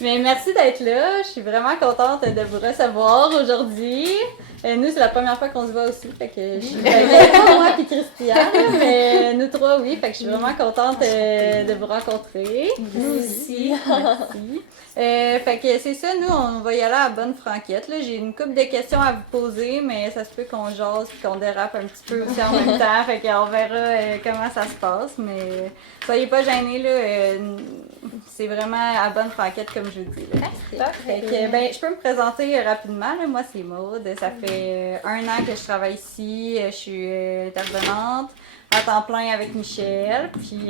Mais merci d'être là. Je suis vraiment contente de vous recevoir aujourd'hui. Nous, c'est la première fois qu'on se voit aussi. Fait que je suis pas moi puis Christiane, mais nous trois, oui. Fait que je suis vraiment contente de vous rencontrer. Nous aussi. Merci. Fait que c'est ça, nous, on va y aller à la bonne franquette. Là. J'ai une couple de questions à vous poser, mais ça se peut qu'on jase et qu'on dérape un petit peu aussi en même temps. Fait qu'on verra comment ça se passe. Mais soyez pas gênés, là. C'est vraiment à la bonne franquette, comme je vous dis. Là. Fait que, ben, je peux me présenter rapidement. Là. Moi, c'est Maude. Ça fait 1 an que je travaille ici. Je suis intervenante à temps plein avec Michel. Puis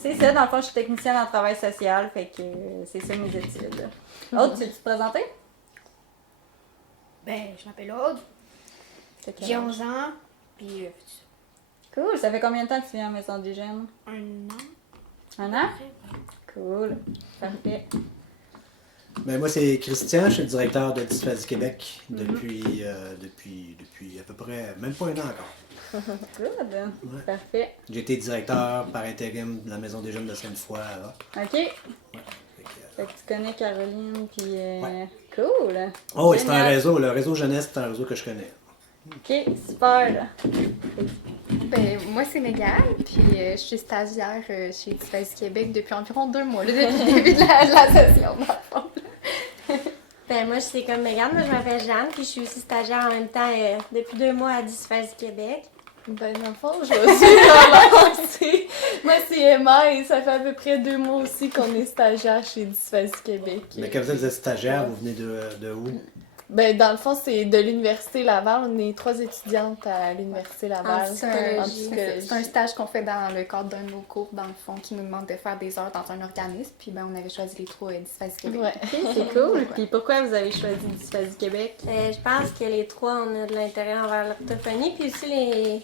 c'est ça, dans le fond, je suis technicienne en travail social. Fait que c'est ça mes études. Aude, tu veux te présenter? Ben, je m'appelle Aude. J'ai 11 ans. Puis, Cool. Ça fait combien de temps que tu viens à la Maison des Jeunes? 1 an. 1 an? Cool. Parfait. Ben, moi, c'est Christian, je suis le directeur de Dysphasie Québec depuis à peu près, même pas 1 an encore. Good. Ouais. Parfait. J'ai été directeur par intérim de la Maison des Jeunes de Sainte-Foy avant. OK. Ouais. Fait que tu connais Caroline, puis Ouais. cool. Oh, oui, c'est un Génial. réseau. Le réseau jeunesse, c'est un réseau que je connais. OK, super. Ben, moi, c'est Mégane, puis je suis stagiaire chez Dysphasie Québec depuis environ 2 mois, là, depuis le début de la session, dans le fond. Ben, moi, c'est comme Mégane. Moi, je m'appelle Jeanne. Puis, je suis aussi stagiaire en même temps depuis 2 mois à Dysphasie Québec. Ben, dans le fond, je vais aussi commencer. Moi, c'est Emma et ça fait à peu près 2 mois aussi qu'on est stagiaire chez Dysphasie Québec. Mais quand vous êtes stagiaire, vous venez de où? Ben, dans le fond, c'est de l'Université Laval. On est 3 étudiantes à l'Université Laval. En C'est psychologie. un stage qu'on fait dans le cadre d'un de nos cours, dans le fond, qui nous demande de faire des heures dans un organisme, puis ben, on avait choisi les 3 Dysphasie Québec. Ouais. OK, c'est cool. Puis pourquoi vous avez choisi Dysphasie Québec? Je pense que les 3, on a de l'intérêt envers l'orthophonie. Puis aussi,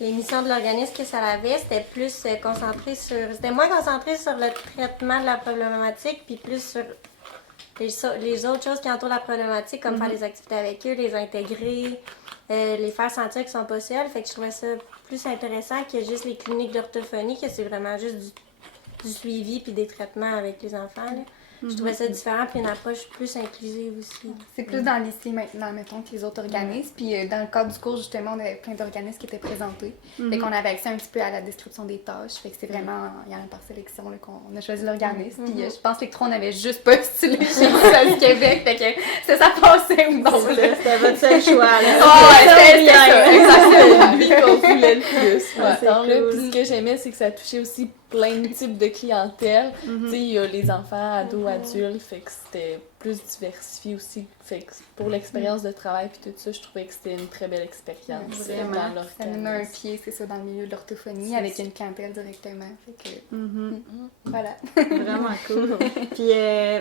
les missions de l'organisme que ça avait, c'était plus concentré sur... C'était moins concentré sur le traitement de la problématique, puis plus sur les autres choses qui entourent la problématique, comme faire des activités avec eux, les intégrer, les faire sentir qu'ils sont pas seuls. Fait que je trouvais ça plus intéressant que juste les cliniques d'orthophonie, que c'est vraiment juste du suivi puis des traitements avec les enfants. Là. Je trouvais ça différent, puis une approche plus inclusive aussi. C'est plus dans l'ici maintenant, mettons, que les autres organismes. Puis dans le cadre du cours, justement, on avait plein d'organismes qui étaient présentés. Fait qu'on avait accès un petit peu à la description des tâches. Fait que c'est vraiment, il y en a par sélection là, qu'on a choisi l'organisme. Puis je pense que les 3, on avait juste postulé chez Dysphasie Québec. Fait que ça passait ou non. C'était votre seul choix. Là. Oh, c'était ça, exactement. C'est lui qu'on voulait le plus. Ouais, c'est Là, cool. puis ce que j'aimais, c'est que ça touchait aussi plein de types de clientèle. Tu sais, il y a les enfants, ados, adultes, fait que c'était plus diversifié aussi. Fait que pour l'expérience de travail puis tout ça, je trouvais que c'était une très belle expérience. Vraiment. Dans Ça nous met un l'organisme. pied, c'est ça, dans le milieu de l'orthophonie, C'est avec ça. une clientèle directement. Fait que, Mhm. voilà. Vraiment cool. Puis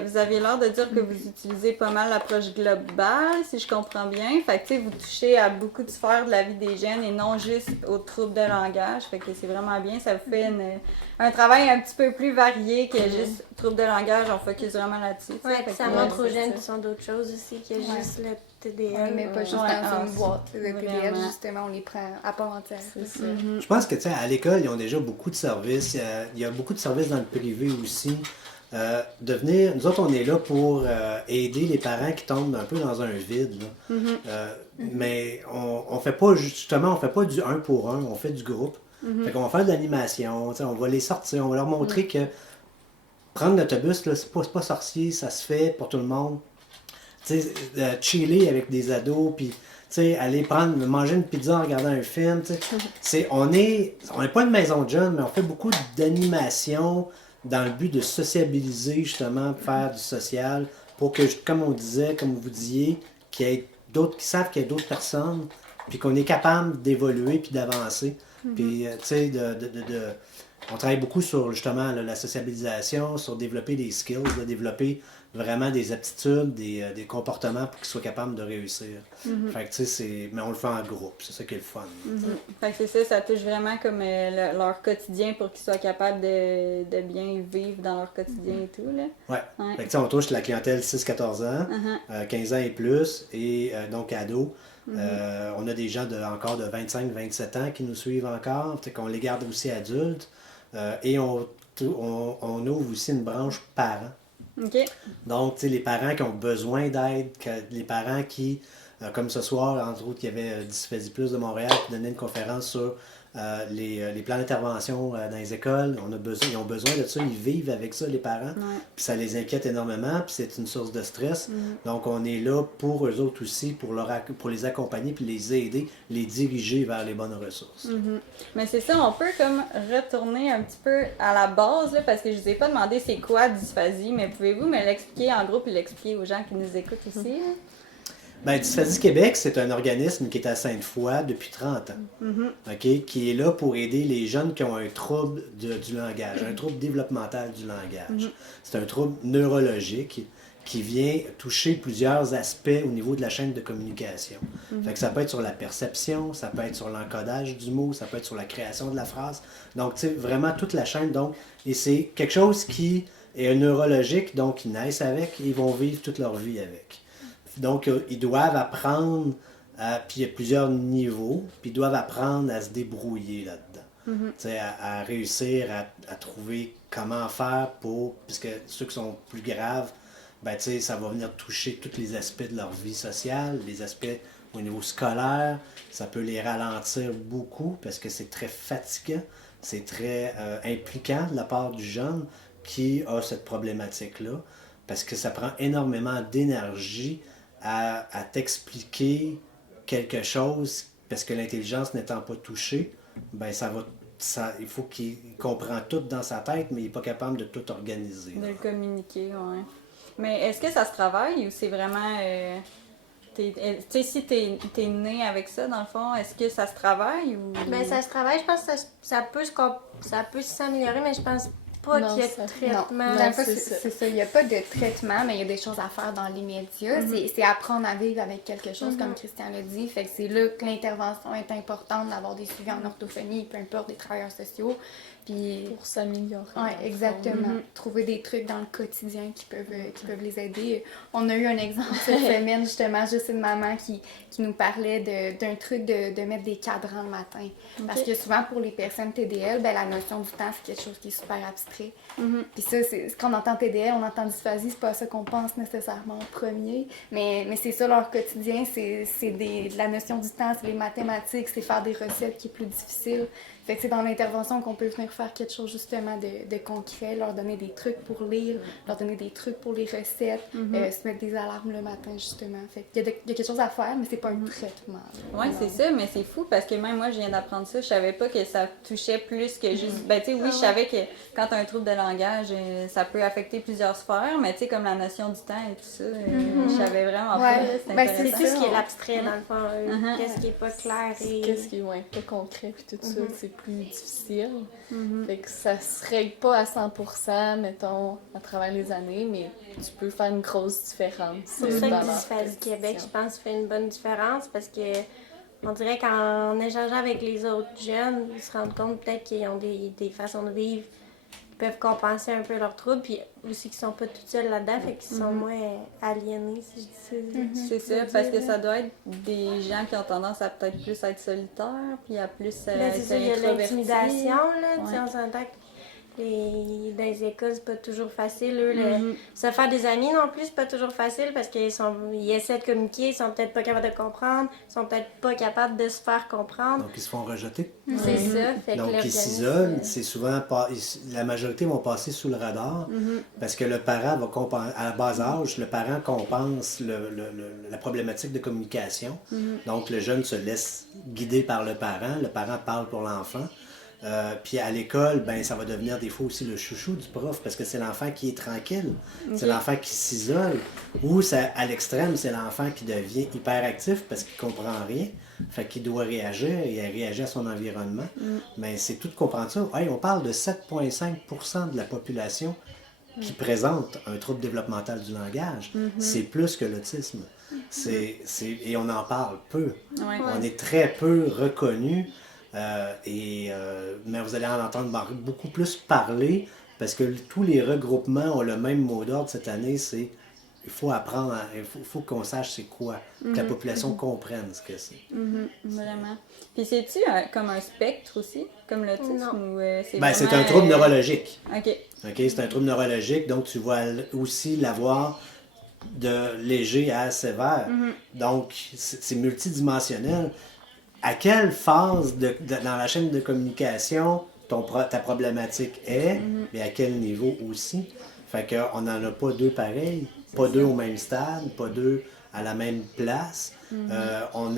vous avez l'air de dire que vous utilisez pas mal l'approche globale, si je comprends bien. Fait que tu sais, vous touchez à beaucoup de sphères de la vie des jeunes et non juste aux troubles de langage. Fait que c'est vraiment bien. Ça vous fait un travail un petit peu plus varié que juste troubles de langage. On focus vraiment là-dessus. tu sais. Ouais, Fait puis que, ça montre aux c'est jeunes ça. qui sont d'autres choses aussi que juste le TDL. On les met pas juste Ouais, dans une c'est- boîte. Le PDL, vraiment. justement, on les prend à part entière. C'est ça. Je pense que, tu sais, à l'école, ils ont déjà beaucoup de services. Il y a beaucoup de services dans le privé aussi. Nous autres, on est là pour aider les parents qui tombent un peu dans un vide. Là. Mais on fait pas, justement, on fait pas du 1 pour 1, on fait du groupe. Fait qu'on va faire de l'animation, tu sais, on va les sortir, on va leur montrer que prendre l'autobus, là, c'est pas sorcier, ça se fait pour tout le monde. Tu sais, chiller avec des ados, puis tu sais, aller manger une pizza en regardant un film. Tu sais. On n'est pas une maison de jeunes, mais on fait beaucoup d'animation dans le but de sociabiliser, justement, faire du social, pour que, comme on disait, comme vous disiez, qu'il y ait d'autres qui savent qu'il y a d'autres personnes, puis qu'on est capable d'évoluer puis d'avancer. Puis, tu sais, on travaille beaucoup sur, justement, là, la sociabilisation, sur développer des skills, de développer vraiment des aptitudes, des comportements pour qu'ils soient capables de réussir. Fait que, tu sais, mais on le fait en groupe, c'est ça qui est le fun. Fait que c'est ça touche vraiment comme leur quotidien pour qu'ils soient capables de bien vivre dans leur quotidien et tout. Là. Ouais. Ouais. Fait que, tu sais, on touche la clientèle 6-14 ans, 15 ans et plus, et donc ados. On a des gens encore de 25-27 ans qui nous suivent encore, fait qu'on les garde aussi adultes. Et on ouvre aussi une branche parents. OK. Donc, tu sais, les parents qui ont besoin d'aide, les parents qui, comme ce soir, entre autres, il y avait Dysphasie Plus de Montréal qui donnait une conférence sur les plans d'intervention dans les écoles. Ils ont besoin de ça, ils vivent avec ça, les parents. Ouais. Puis ça les inquiète énormément, puis c'est une source de stress. Donc, on est là pour eux autres aussi, pour les accompagner, puis les aider, les diriger vers les bonnes ressources. Mais c'est ça, on peut comme retourner un petit peu à la base, là, parce que je vous ai pas demandé c'est quoi dysphasie, mais pouvez-vous me l'expliquer en gros puis l'expliquer aux gens qui nous écoutent ici? Là? Ben, Dysphasie Québec, c'est un organisme qui est à Sainte-Foy depuis 30 ans, OK, qui est là pour aider les jeunes qui ont un trouble du langage, un trouble développemental du langage. C'est un trouble neurologique qui vient toucher plusieurs aspects au niveau de la chaîne de communication. Fait que ça peut être sur la perception, ça peut être sur l'encodage du mot, ça peut être sur la création de la phrase. Donc, tu sais, vraiment toute la chaîne. Donc, et c'est quelque chose qui est neurologique, donc ils naissent avec et ils vont vivre toute leur vie avec. Donc, ils doivent apprendre, puis il y a plusieurs niveaux, puis ils doivent apprendre à se débrouiller là-dedans. Tu sais, à réussir à trouver comment faire pour, puisque ceux qui sont plus graves, ben, tu sais, ça va venir toucher tous les aspects de leur vie sociale, les aspects au niveau scolaire, ça peut les ralentir beaucoup parce que c'est très fatigant, c'est très impliquant de la part du jeune qui a cette problématique-là, parce que ça prend énormément d'énergie à t'expliquer quelque chose, parce que l'intelligence n'étant pas touchée, ben il faut qu'il comprenne tout dans sa tête, mais il n'est pas capable de tout organiser. De le communiquer, ouais. Mais est-ce que ça se travaille ou c'est vraiment... tu sais, si t'es né avec ça, dans le fond, est-ce que ça se travaille ou... Ben, ça se travaille, je pense que ça peut s'améliorer, mais je pense pas Non, qu'il y ait ça- de traitement. Dans le fond, c'est c'est ça. ça. Il n'y a pas de traitement, mais il y a des choses à faire dans l'immédiat. C'est apprendre à vivre avec quelque chose, comme Christian l'a dit. Fait que c'est là que l'intervention est importante, d'avoir des suivis en orthophonie, peu importe, des travailleurs sociaux. Puis, Pour s'améliorer. ouais, exactement. Trouver des trucs dans le quotidien qui peuvent les aider. On a eu un exemple cette semaine, justement, juste une maman qui nous parlait d'un truc de mettre des cadrans le matin. Parce que souvent, pour les personnes TDL, ben, la notion du temps, c'est quelque chose qui est super abstrait. Puis ça, quand on entend TDL, on entend dysphasie, c'est pas ça qu'on pense nécessairement en premier. Mais c'est ça leur quotidien, c'est la notion du temps, c'est les mathématiques, c'est faire des recettes qui est plus difficile. Fait que c'est dans l'intervention qu'on peut venir faire quelque chose justement de concret, leur donner des trucs pour lire, leur donner des trucs pour les recettes, se mettre des alarmes le matin justement. Fait qu'il y a quelque chose à faire, mais c'est pas un traitement. Oui, c'est ça, mais c'est fou parce que même moi, je viens d'apprendre ça. Je savais pas que ça touchait plus que juste. Ben, tu sais, oui, je savais que quand tu as un trouble de langage, ça peut affecter plusieurs sphères, mais tu sais, comme la notion du temps et tout ça, je savais vraiment pas. Ouais. C'est Ben, intéressant. C'est tout ce qui est l'abstrait, dans le fond. Qu'est-ce qui est pas clair et... Qu'est-ce qui est pas concret, puis tout ça, c'est plus difficile. Fait que ça se règle pas à 100%, mettons, à travers les années, mais tu peux faire une grosse différence. C'est pour ça dans que leur Dysphasie Québec, je constitution. pense, fait une bonne différence parce que on dirait qu'en échangeant avec les autres jeunes, ils se rendent compte peut-être qu'ils ont des façons de vivre qui peuvent compenser un peu leurs troubles, puis aussi qu'ils sont pas tout seuls là-dedans, fait qu'ils sont moins aliénés, si je dis ça. C'est ça, parce que ça doit être des gens qui ont tendance à peut-être plus être solitaires, puis à plus Ben, c'est être ça, il y a introvertis. l'intimidation, là, tu sais, Ouais. on s'entend que dans les écoles, c'est pas toujours facile. Eux, se faire des amis non plus, c'est pas toujours facile parce qu'ils essaient de communiquer, ils sont peut-être pas capables de comprendre, ils sont peut-être pas capables de se faire comprendre. Donc, ils se font rejeter. C'est ça. Fait que Donc, ils l'organisme, s'isolent. C'est souvent, la majorité vont passer sous le radar parce que le parent va compenser, à bas âge, le parent compense la problématique de communication. Donc, le jeune se laisse guider par le parent parle pour l'enfant. Puis à l'école, ben ça va devenir des fois aussi le chouchou du prof parce que c'est l'enfant qui est tranquille, c'est l'enfant qui s'isole. Ou à l'extrême, c'est l'enfant qui devient hyperactif parce qu'il comprend rien, fait qu'il doit réagir et réagir à son environnement. Mais c'est tout de comprendre ça. Hey, on parle de 7,5% de la population qui présente un trouble développemental du langage. C'est plus que l'autisme. Et on en parle peu. Ouais. On est très peu reconnu. Mais vous allez en entendre beaucoup plus parler parce que tous les regroupements ont le même mot d'ordre cette année, c'est il faut apprendre, faut qu'on sache c'est quoi, que la population comprenne ce que c'est. Vraiment. Puis c'est-tu comme un spectre aussi, comme l'autisme? Non. Ou, c'est Ben, c'est vraiment, un trouble neurologique. OK. OK? C'est un trouble neurologique, donc tu vas aussi l'avoir de léger à sévère. Donc, c'est multidimensionnel. À quelle phase dans la chaîne de communication ta problématique est, et à quel niveau aussi? Fait qu'on n'en a pas deux pareils, pas deux au même stade, pas deux à la même place. On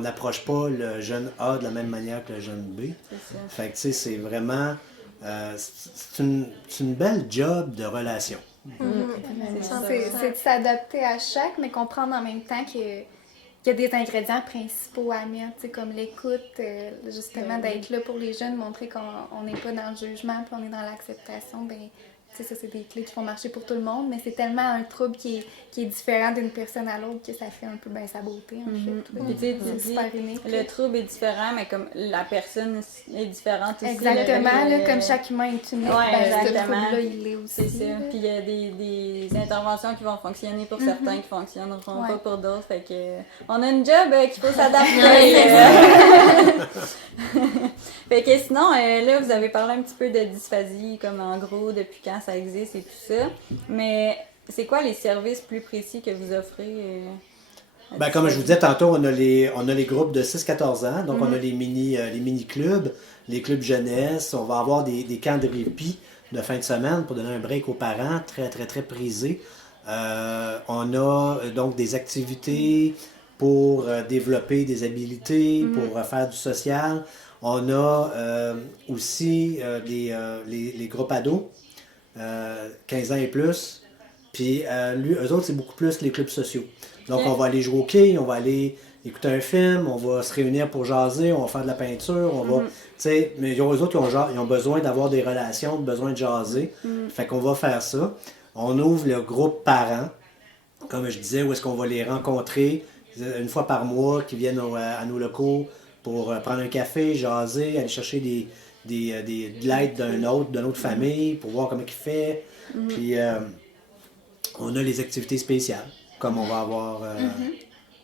n'approche pas le jeune A de la même manière que le jeune B. C'est ça. Fait que tu sais, c'est vraiment... c'est une belle job de relation. C'est de s'adapter à chaque, mais comprendre en même temps qu'il y a des ingrédients principaux à mettre, tu sais, comme l'écoute, justement, d'être là pour les jeunes, montrer qu'on n'est pas dans le jugement, puis on est dans l'acceptation, ben, tu sais, ça, c'est des clés qui vont marcher pour tout le monde, mais c'est tellement un trouble qui est différent d'une personne à l'autre que ça fait un peu sa beauté, en fait. Puis tu sais, tu C'est dis, super unique. le trouble est différent, mais comme la personne est différente aussi. Exactement, là, comme chaque humain est unique, Ouais, ben, ce exactement. trouble-là, il l'est aussi. C'est ça. là. Puis il y a des interventions qui vont fonctionner pour certains, qui fonctionneront Ouais. pas pour d'autres. Fait que on a une job qu'il faut s'adapter. Fait que sinon, là, vous avez parlé un petit peu de dysphasie, comme en gros, depuis quand ça existe et tout ça. Mais c'est quoi les services plus précis que vous offrez? Ben, comme je vous disais tantôt, on a les groupes de 6-14 ans, donc on a les mini-clubs, les clubs jeunesse, on va avoir des camps de répit de fin de semaine pour donner un break aux parents, très, très, très prisés. On a donc des activités pour développer des habilités, pour faire du social. On a aussi les groupes ados, 15 ans et plus. Puis eux autres, c'est beaucoup plus les clubs sociaux. Donc, on va aller jouer au quai, on va aller écouter un film, on va se réunir pour jaser, on va faire de la peinture, on va... Tu sais, mais eux autres, ils ont besoin d'avoir des relations, besoin de jaser. Fait qu'on va faire ça. On ouvre le groupe parents, comme je disais, où est-ce qu'on va les rencontrer une fois par mois, qui viennent à nos locaux pour prendre un café, jaser, aller chercher de l'aide d'une autre famille, pour voir comment il fait. Puis, on a les activités spéciales, comme on va avoir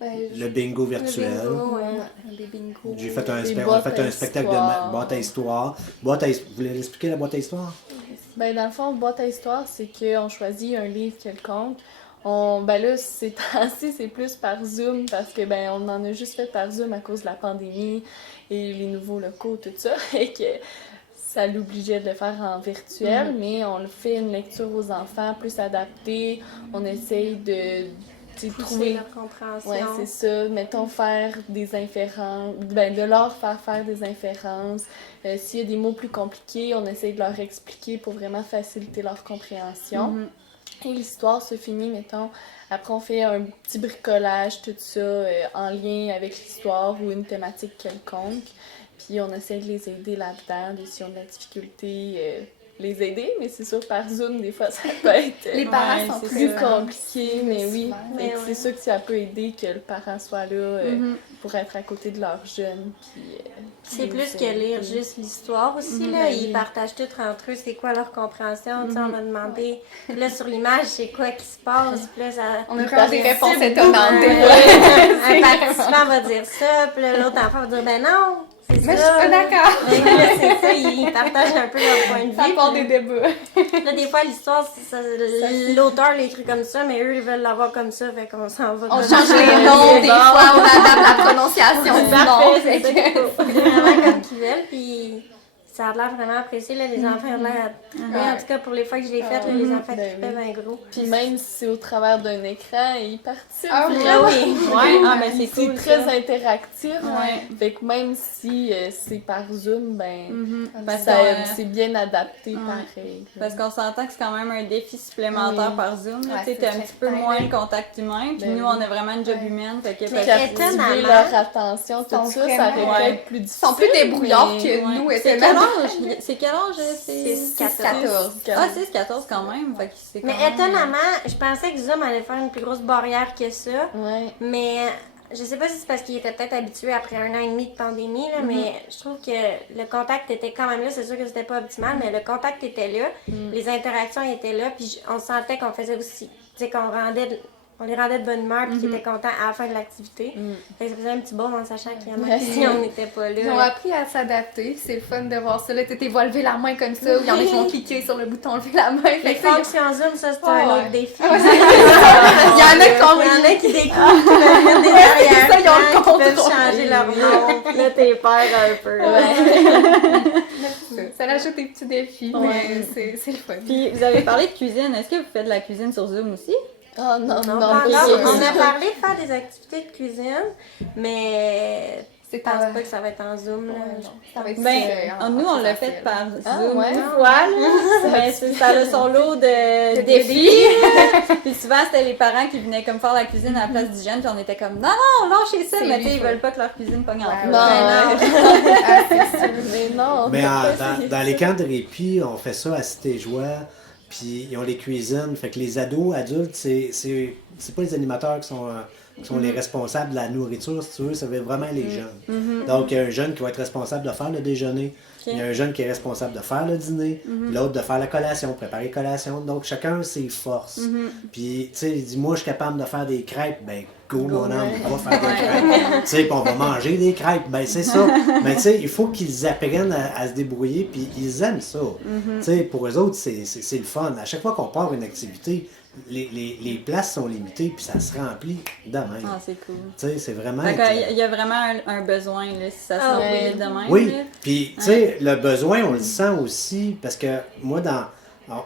le bingo virtuel. Le bingo, ouais. Des bingos. J'ai fait un, Des on a boîtes fait à un spectacle histoire. de boîte à histoire. Vous voulez l'expliquer, la boîte à histoire? Ben, dans le fond, boîte à histoire, c'est qu'on choisit un livre quelconque. Ben là, ces temps-ci, c'est plus par Zoom parce que ben on en a juste fait par Zoom à cause de la pandémie et les nouveaux locaux, tout ça, et que ça l'obligeait de le faire en virtuel, mais on le fait une lecture aux enfants plus adaptée. On essaye de Pousser trouver... leur compréhension. Ouais, c'est ça. Mettons, faire des inférences, ben, de leur faire des inférences. S'il y a des mots plus compliqués, on essaie de leur expliquer pour vraiment faciliter leur compréhension. Et l'histoire se finit, mettons, après on fait un petit bricolage, tout ça, en lien avec l'histoire ou une thématique quelconque. Puis on essaie de les aider là-dedans, s'ils ont de la difficulté, les aider, mais c'est sûr, par Zoom, des fois, ça peut être Les parents sont c'est plus ça. compliqué, mais oui. souvent. Fait que Mais c'est sûr que ça peut aider que le parent soit là pour être à côté de leur jeune. Puis, C'est les plus que aider. lire juste l'histoire aussi, là. Ben Ils oui. partagent tout entre eux, c'est quoi leur compréhension. Tu sais, on va demander, là, sur l'image, c'est quoi qui se passe. Puis là, ça... On a vraiment des réponses étonnantes. Un participant va dire ça, puis là, l'autre enfant va dire, ben non, c'est Mais je ça. suis pas d'accord. Et là, c'est ça, ils partagent un peu leur point de Ça vue. part puis des débats. Là, des fois, l'histoire, l'auteur l'écrit comme ça, mais eux, ils veulent l'avoir comme ça, fait qu'on s'en va. On de- change les noms, des fois, on adapte la prononciation du nom. Parfait, fait c'est que- ça qu'il faut. Vraiment comme qu'ils veulent, puis ça a l'air vraiment apprécié, là, les enfants ont l'air à triper. En tout cas, pour les fois que je l'ai faites, là, les enfants Ben tripaient oui. bien gros. Puis même si c'est au travers d'un écran, ils participent. Ah oui. Là, oui. Ouais, ah, mais c'est C'est cool. très ça. interactif. Ouais. Fait que même si c'est par Zoom, ben Parce ça, qu'on, c'est bien adapté ouais. pareil. Parce qu'on s'entend que c'est quand même un défi supplémentaire Oui. par Zoom. Ouais, Tu sais, c'est t'as un petit peu certain. moins le contact humain, puis Ben nous, oui. on a vraiment une job Ouais. humaine. Fait que Mais fait- étonnamment, Captiver leur attention, tout sont ça, ça vraiment- aurait pu Ouais. être plus Ils difficile. sont plus débrouillards mais- que nous, c'est quel étonnamment. âge? C'est quel âge? C'est 6-14. Ah, 6-14 quand même. Fait que c'est quand Mais même- étonnamment, je pensais que Zoom allait faire une plus grosse barrière que ça. Ouais. Mais je sais pas si c'est parce qu'il était peut-être habitué après 1 an et demi de pandémie, là, mais je trouve que le contact était quand même là. C'est sûr que c'était pas optimal, mais le contact était là. Les interactions étaient là. Puis on sentait qu'on faisait aussi sais, on les rendait de bonne humeur puis qu'ils étaient contents à la fin de l'activité. Fait que ça faisait un petit bond en sachant qu'il y en a qui, si on n'était pas là. Ils ont appris à s'adapter, c'est le fun de voir ça. Là, tu vois lever la main comme ça, ou il y en a qui vont cliquer sur le bouton lever la main. Les fonctions Zoom, ça c'est un autre défi. Il y en a qui découvrent qui peuvent mettre des arrières, ça, ils ont le qui peuvent contrôle. changer leur nom. Là, t'es père un peu. Ça ajoute des petits défis, mais c'est le fun. Puis, vous avez parlé de cuisine. Est-ce que vous faites de la cuisine sur Zoom aussi? Oh non, Non, non, pas ok. encore. On a parlé de faire des activités de cuisine, mais C'est je pense pas que ça va être en Zoom. Là. Ça va être Nous, on l'a fait par Zoom ouais? une fois, là. Mais ça a son lot de défis. Puis souvent, c'était les parents qui venaient comme faire la cuisine à la place d'hygiène, puis on était comme, non, lâchez ça, C'est mais tu sais, lui, ils veulent pas que leur cuisine pogne en feu. Non. Mais non. Mais dans les camps de répit, on fait ça à Cité-Joie, puis ils ont les cuisines. Fait que les ados, adultes, c'est pas les animateurs qui sont les responsables de la nourriture, si tu veux, ça va être vraiment les jeunes. Donc, il y a un jeune qui va être responsable de faire le déjeuner, il y a un jeune qui est responsable de faire le dîner, l'autre de faire la collation, préparer la collation. Donc, chacun ses forces. Puis, tu sais, il dit, moi, je suis capable de faire des crêpes, ben go, mon homme, on va faire des crêpes. Tu sais, puis on va manger des crêpes, ben c'est ça. Mais tu sais, il faut qu'ils apprennent à se débrouiller, puis ils aiment ça. Tu sais, pour eux autres, c'est le fun. À chaque fois qu'on part une activité, les places sont limitées, puis ça se remplit de même. Ah, c'est cool. Tu sais, c'est vraiment... Il y a vraiment un besoin, là, si ça se remplit de même. Oui, là. puis tu sais, le besoin, on le sent aussi, parce que moi,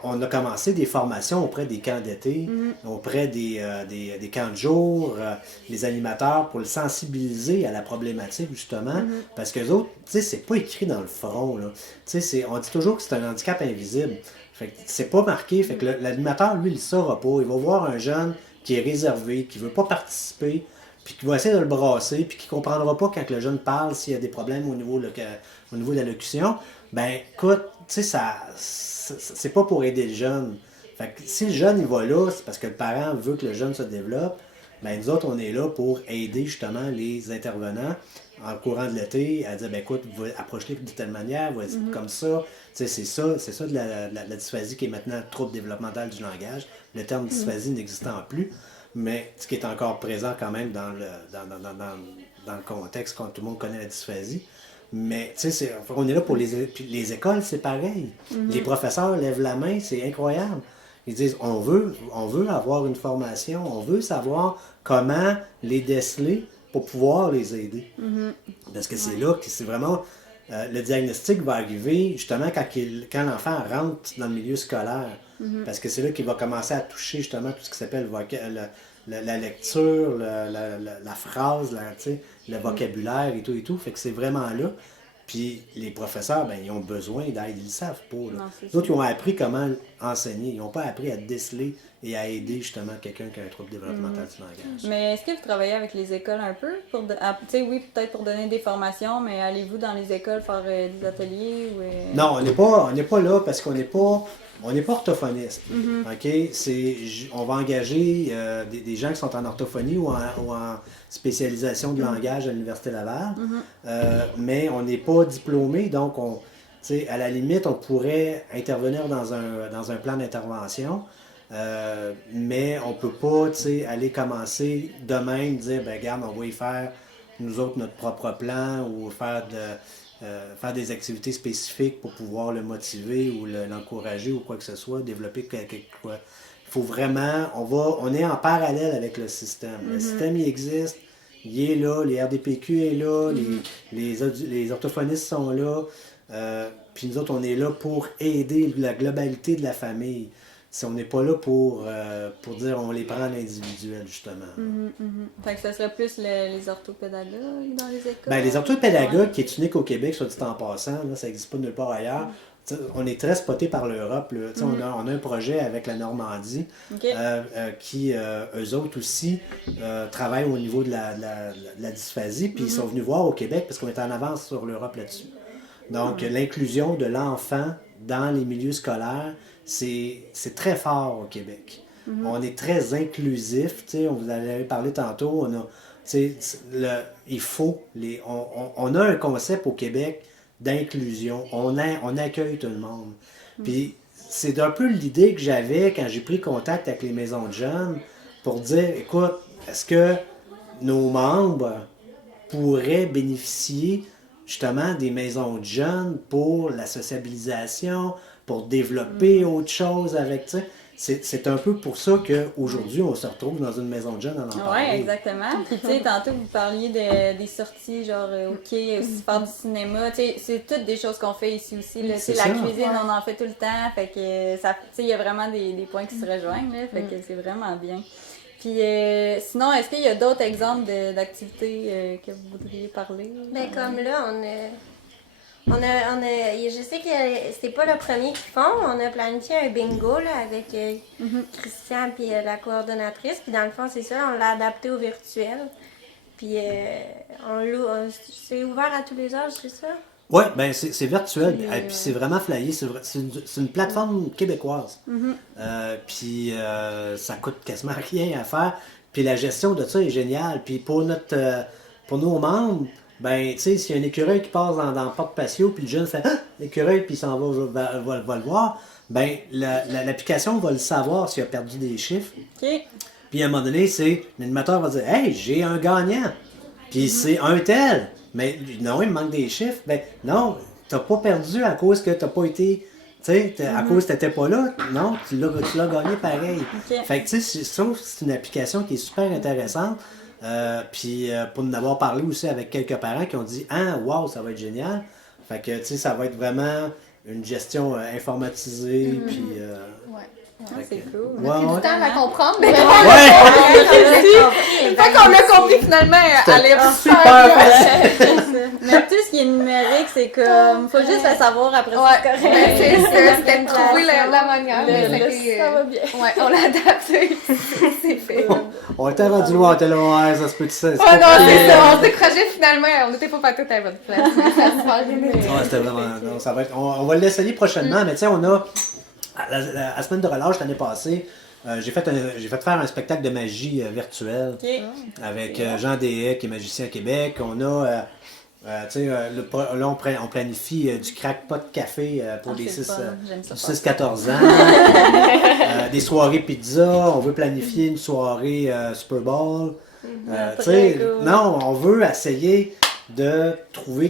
on a commencé des formations auprès des camps d'été, auprès des camps de jour, les animateurs, pour le sensibiliser à la problématique, justement, parce que les autres, tu sais, c'est pas écrit dans le front, là. Tu sais, on dit toujours que c'est un handicap invisible. Fait que c'est pas marqué, fait que l'animateur, lui, il le saura pas. Il va voir un jeune qui est réservé, qui veut pas participer, puis qui va essayer de le brasser, puis qui comprendra pas quand le jeune parle s'il y a des problèmes au niveau de l'allocution. Ben, écoute, tu sais, c'est pas pour aider le jeune. Fait que si le jeune, il va là, c'est parce que le parent veut que le jeune se développe. Ben, nous autres, on est là pour aider justement les intervenants en courant de l'été à dire, ben écoute, approche-les de telle manière, vas-y comme ça. Tu sais, c'est ça de la dysphasie qui est maintenant trouble développemental du langage. Le terme dysphasie n'existant plus, mais ce qui est encore présent quand même dans le contexte quand tout le monde connaît la dysphasie. Mais tu sais, on est là pour les écoles, c'est pareil. Les professeurs lèvent la main, c'est incroyable. Ils disent, on veut avoir une formation, on veut savoir comment les déceler pour pouvoir les aider. Parce que c'est là que c'est vraiment... le diagnostic va arriver justement quand l'enfant rentre dans le milieu scolaire. Parce que c'est là qu'il va commencer à toucher justement tout ce qui s'appelle la lecture, la phrase, le vocabulaire et tout. Fait que c'est vraiment là. Puis les professeurs, ben, ils ont besoin d'aide, ils le savent pas. D'autres, ils ont appris comment enseigner. Ils n'ont pas appris à déceler et à aider justement quelqu'un qui a un trouble développemental du langage. Mais est-ce que vous travaillez avec les écoles un peu? Oui, peut-être pour donner des formations, mais allez-vous dans les écoles faire des ateliers? Ou, Non, on n'est pas là parce qu'on n'est pas orthophoniste. OK? On va engager des gens qui sont en orthophonie ou en spécialisation de langage à l'Université Laval, mais on n'est pas diplômé, donc à la limite, on pourrait intervenir dans un plan d'intervention, mais on ne peut pas aller commencer de même, dire, ben regarde, on va y faire nous autres notre propre plan ou faire des activités spécifiques pour pouvoir le motiver ou l'encourager ou quoi que ce soit, développer quelque chose. Il faut vraiment, on est en parallèle avec le système. Le système, il existe, il est là, les RDPQ est là, les orthophonistes sont là, puis nous autres, on est là pour aider la globalité de la famille. Si on n'est pas là pour dire on les prend à l'individuel, justement. Fait que ça serait plus les orthopédagogues dans les écoles? Ben, les orthopédagogues, qui est unique au Québec, soit dit en passant, là, ça n'existe pas nulle part ailleurs. On est très spoté par l'Europe. On a un projet avec la Normandie qui, eux autres aussi, travaillent au niveau de la dysphasie. Puis ils sont venus voir au Québec parce qu'on est en avance sur l'Europe là-dessus. Donc, l'inclusion de l'enfant dans les milieux scolaires, c'est très fort au Québec. On est très inclusif. On vous en avait parlé tantôt. On a un concept au Québec d'inclusion. On accueille tout le monde. Puis c'est un peu l'idée que j'avais quand j'ai pris contact avec les maisons de jeunes pour dire, écoute, est-ce que nos membres pourraient bénéficier justement des maisons de jeunes pour la sociabilisation, pour développer autre chose avec, tu sais. C'est un peu pour ça qu'aujourd'hui, on se retrouve dans une maison de jeunes à en parler. Oui, exactement. Puis, tu sais, tantôt, vous parliez des sorties, genre, OK, aussi faire du cinéma. Tu sais, c'est toutes des choses qu'on fait ici aussi. Là. C'est La ça. cuisine, on en fait tout le temps. Fait que, ça, tu sais, il y a vraiment des points qui se rejoignent. Là, fait que c'est vraiment bien. Puis, sinon, est-ce qu'il y a d'autres exemples d'activités que vous voudriez parler? Ben, comme là, je sais que c'était pas le premier qu'ils font. On a planifié un bingo là, avec Christian et la coordonnatrice. Puis dans le fond, c'est ça, on l'a adapté au virtuel. Puis c'est ouvert à tous les âges, c'est ça? Oui, ben c'est virtuel, puis c'est vraiment flyé. C'est une plateforme québécoise. Puis ça coûte quasiment rien à faire. Puis la gestion de ça est géniale. Puis pour nos membres, ben, tu sais, s'il y a un écureuil qui passe dans le porte patio, puis le jeune fait ah, l'écureuil, puis il s'en va le voir, ben, l'application va le savoir s'il a perdu des chiffres. OK. Puis à un moment donné, l'animateur va dire hey, j'ai un gagnant. Puis c'est un tel. Mais non, il me manque des chiffres. Ben non, t'as pas perdu à cause que t'as pas été. Tu sais, à cause que t'étais pas là. Non, tu l'as gagné pareil. Okay. Fait que tu sais, c'est une application qui est super intéressante. Puis pour nous avoir parlé aussi avec quelques parents qui ont dit ah wow, ça va être génial. Fait que tu sais, ça va être vraiment une gestion informatisée. Puis c'est cool. On a pris du temps à la comprendre. ouais. Une fois qu'on l'a compris, finalement, elle est super facile. Mais tout ce qui est numérique, c'est comme. Faut juste le savoir après ça. C'est correct. C'est ça, c'était de trouver la manière. Ça va bien. Ouais, on l'a adapté. C'est fait. On était rendu loin, on était là, ouais, ça se peut que ça. Oh non, c'est ça, on se décrochait finalement, on n'était pas tout à votre place. Mais ça se passe bien. Ouais, c'était vraiment. Non, ça va être, on va l'essayer prochainement, mais tu sais, on a. La semaine de relâche l'année passée, j'ai fait faire un spectacle de magie virtuelle avec Jean Deshaies, qui est magicien à Québec. On a, tu sais, là, on planifie du crackpot café pour les 6-14 ans. Des soirées pizza. On veut planifier une soirée Super Bowl. Tu sais, non, on veut essayer de trouver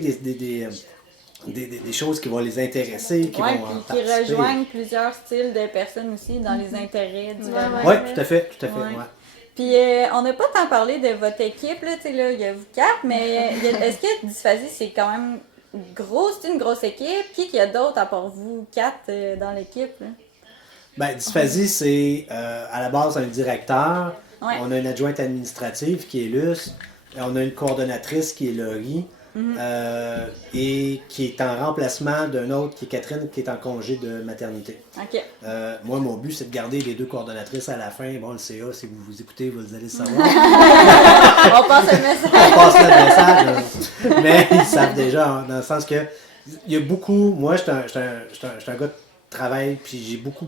des choses qui vont les intéresser, qui vont qui rejoignent plusieurs styles de personnes aussi dans les intérêts différents. Oui, tout à fait. Ouais. Puis on n'a pas tant parlé de votre équipe, là, tu sais, là, il y a vous quatre, mais est-ce que Dysphasie, c'est quand même gros, c'est une grosse équipe? Qui y a d'autres à part vous quatre dans l'équipe? Là? Ben, Dysphasie, c'est à la base un directeur, on a une adjointe administrative qui est Luce, on a une coordonnatrice qui est Laurie. Et qui est en remplacement d'un autre qui est Catherine, qui est en congé de maternité. OK. Moi, mon but, c'est de garder les deux coordonnatrices à la fin. Bon, le CA, si vous vous écoutez, vous allez le savoir. On passe le message. On passe le message. Mais ils savent déjà, dans le sens que il y a beaucoup... Moi, je suis un gars de travail, puis j'ai beaucoup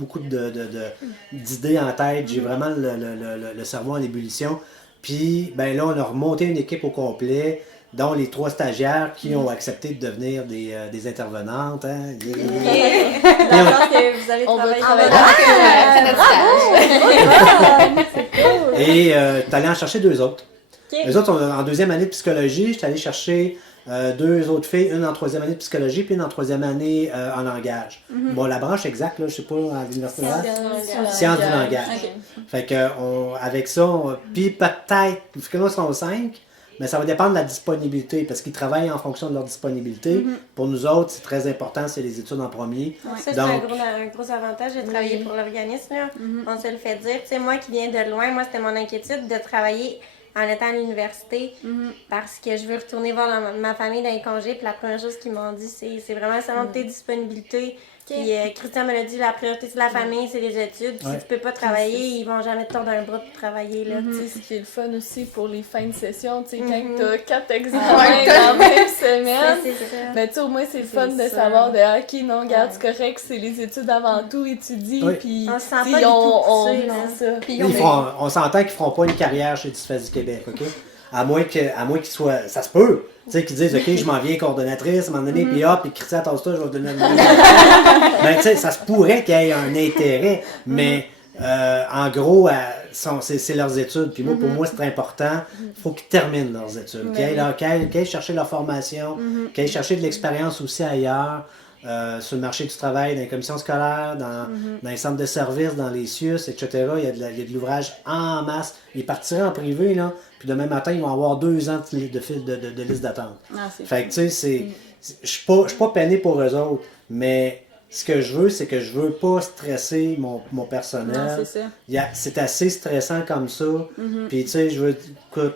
d'idées en tête. J'ai vraiment le cerveau en ébullition. Puis, ben là, on a remonté une équipe au complet, dont les 3 stagiaires qui ont accepté de devenir des intervenantes. Hein. Dans le sens que vous allez travailler Et tu es allé en chercher 2 autres. Okay. Les autres, en 2e année de psychologie, je suis allé chercher 2 autres filles, une en 3e année de psychologie, puis une en 3e année en langage. Bon, la branche exacte, là, je sais pas, à l'université sciences du langage. Okay. Fait que, avec ça, puis peut-être, que nous sont 5, mais ça va dépendre de la disponibilité, parce qu'ils travaillent en fonction de leur disponibilité. Pour nous autres, c'est très important, c'est les études en premier. Ça, c'est un gros avantage de travailler pour l'organisme. On se le fait dire. Tu sais, moi qui viens de loin, moi, c'était mon inquiétude de travailler en étant à l'université parce que je veux retourner voir ma famille dans les congés. Puis la première chose qu'ils m'ont dit, c'est vraiment seulement tes disponibilités. Puis Christian me l'a dit, la priorité c'est la famille, c'est les études. Si tu peux pas travailler, ils vont jamais te tordre un bras pour travailler. Là, Ce qui est le fun aussi pour les fins de session, tu sais, quand t'as 4 examens dans la même semaine, mais tu sais, au moins c'est le fun de savoir de ok, non, regarde, c'est correct, c'est les études avant tout, étudie, puis on se sent pas du tout poussé, on s'entend qu'ils feront pas une carrière chez Dysphasie Québec, ok? à moins qu'il soit... Ça se peut. Tu sais, qu'ils disent, OK, je m'en viens coordonnatrice, à un moment donné, puis hop, puis Christian, tasse-toi, je vais te donner un ben, tu sais, ça se pourrait qu'il y ait un intérêt, mais en gros, c'est leurs études. Puis moi, pour moi, c'est très important. Il faut qu'ils terminent leurs études, qu'ils aillent chercher leur formation, qu'ils aillent chercher de l'expérience aussi ailleurs. Sur le marché du travail, dans les commissions scolaires, dans les centres de services, dans les CIUS, etc. Il y a de l'ouvrage en masse. Ils partiraient en privé, là, puis demain matin, ils vont avoir 2 ans de liste d'attente. Fait que, tu sais, je suis pas peiné pour eux autres, mais ce que je veux, c'est que je veux pas stresser mon personnel. Non, c'est ça. C'est assez stressant comme ça. Puis, tu sais, je veux que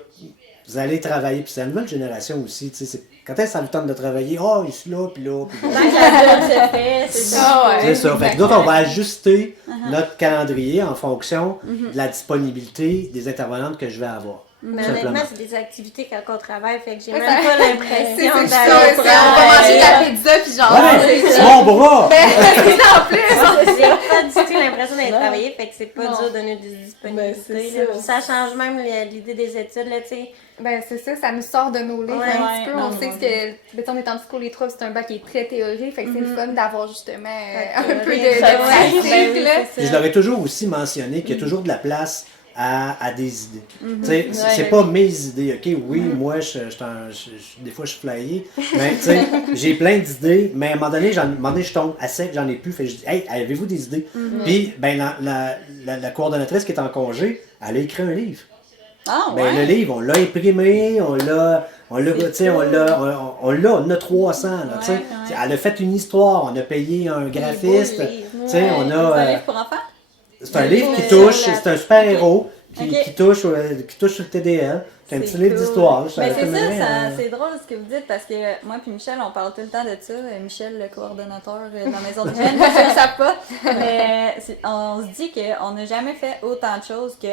vous allez travailler. Puis c'est la nouvelle génération aussi, tu sais, quand est-ce que ça vous tente de travailler? Oh, ici, là, puis là, puis là. Tant que la job se fait, c'est ça. C'est ça. Fait que d'autres, on va ajuster notre calendrier en fonction de la disponibilité des intervenantes que je vais avoir. Mais Simplement. honnêtement, c'est des activités quand on travaille, fait que j'ai Ouais, même ça- pas C'est l'impression ça, d'aller on va manger de la pizza, puis genre... Ouais, c'est mon bras! En plus! J'ai pas du tout l'impression d'aller Non. travailler, fait que c'est pas Non. dur de donner des Ben, disponibilités. c'est là. ça. Puis ça change même l'idée des études, là, tu sais. Ben, c'est ça nous sort de nos livres Ouais, un petit peu. non, On sait non, que, mettons, on est en psycho les 3, c'est un bac qui est très théorique, fait que c'est le fun d'avoir justement un théorie, peu de ouais. pratique, Ben oui, là. c'est Puis ça. je leur ai toujours aussi mentionné qu'il y a toujours de la place à des idées. Tu sais, c'est Ouais. pas mes idées, OK? Oui, moi, des fois, je suis flyé, mais tu sais, j'ai plein d'idées, mais à un moment donné, je tombe à sec, j'en ai plus, fait que je dis, hey, avez-vous des idées? Puis, ben, la coordonnatrice qui est en congé, elle a écrit un livre. Ah, Ben, le ouais. livre, on l'a imprimé, on a 300, là, tu sais. Ouais. Elle a fait une histoire, on a payé un graphiste, beaux livres. tu sais, on C'est un a... livre pour enfants? C'est un livre qui Ouais. touche, c'est un super-héros qui Ok. touche sur le TDL. C'est un C'est petit livre cool. d'histoire. Mais c'est ça, c'est drôle ce que vous dites parce que moi puis Michel, on parle tout le temps de ça. Michel, le coordonnateur de la maison de jeunes, je ne sais pas. Mais on se dit qu'on n'a jamais fait autant de choses que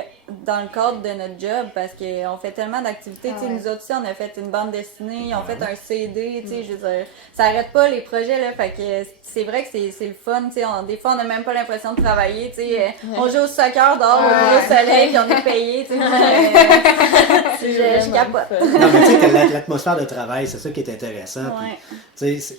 dans le cadre de notre job parce qu'on fait tellement d'activités. Ah Tu sais, ouais. nous autres aussi, on a fait une bande dessinée, on fait un CD, tu sais, je veux dire, ça arrête pas les projets, là. Fait que c'est vrai que c'est le fun, tu sais. Des fois, on n'a même pas l'impression de travailler, tu sais. On joue au soccer dehors, au gros soleil, puis on est payé, tu sais. Je capote. Non, mais tu sais, que l'atmosphère de travail, c'est ça qui est intéressant. Puis, Ouais. tu sais,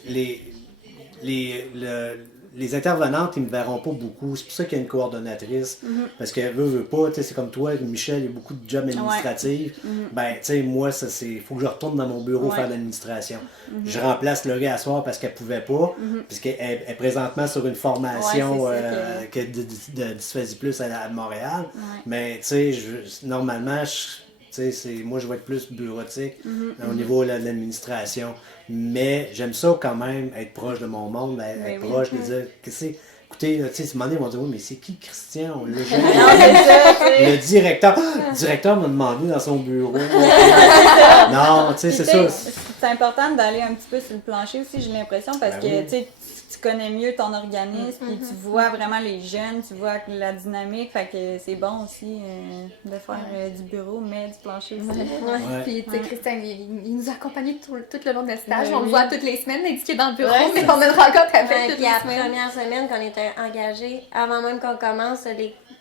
les intervenantes, ils ne me verront pas beaucoup. C'est pour ça qu'il y a une coordonnatrice. Parce qu'elle veut pas. Tu sais, c'est comme toi, Michel, il y a beaucoup de jobs administratifs. Ben, tu sais, moi, il faut que je retourne dans mon bureau faire de l'administration. Je remplace Laurie à soir parce qu'elle pouvait pas. Puisqu'elle est présentement sur une formation Ouais, c'est ça de Dysphasie Plus à Montréal. Mais, tu sais, normalement, moi, je vais être plus bureautique au niveau de l'administration. Mais j'aime ça quand même, être proche de mon monde, être proche, de dire, écoutez, tu sais, à un moment donné, ils vont dire, oui, mais c'est qui Christian? On l'a jamais vu. Non, c'est ça, tu sais. Le directeur, le directeur m'a demandé dans son bureau. Non, tu sais, c'est Puis, tu ça. sais, c'est important d'aller un petit peu sur le plancher aussi, j'ai l'impression, parce Ben que oui. tu sais, tu connais mieux ton organisme, puis tu vois vraiment les jeunes, tu vois la dynamique, fait que c'est bon aussi de faire du bureau, mais du plancher aussi. Ouais. Puis, tu sais, Christian, il nous a accompagnés tout le long de notre stage. Ouais, on le oui. voit toutes les semaines, indiqué dans le bureau, Ouais, mais c'est on a une rencontre avec Ouais, toutes puis les la semaines. première semaine qu'on était engagés, avant même qu'on commence,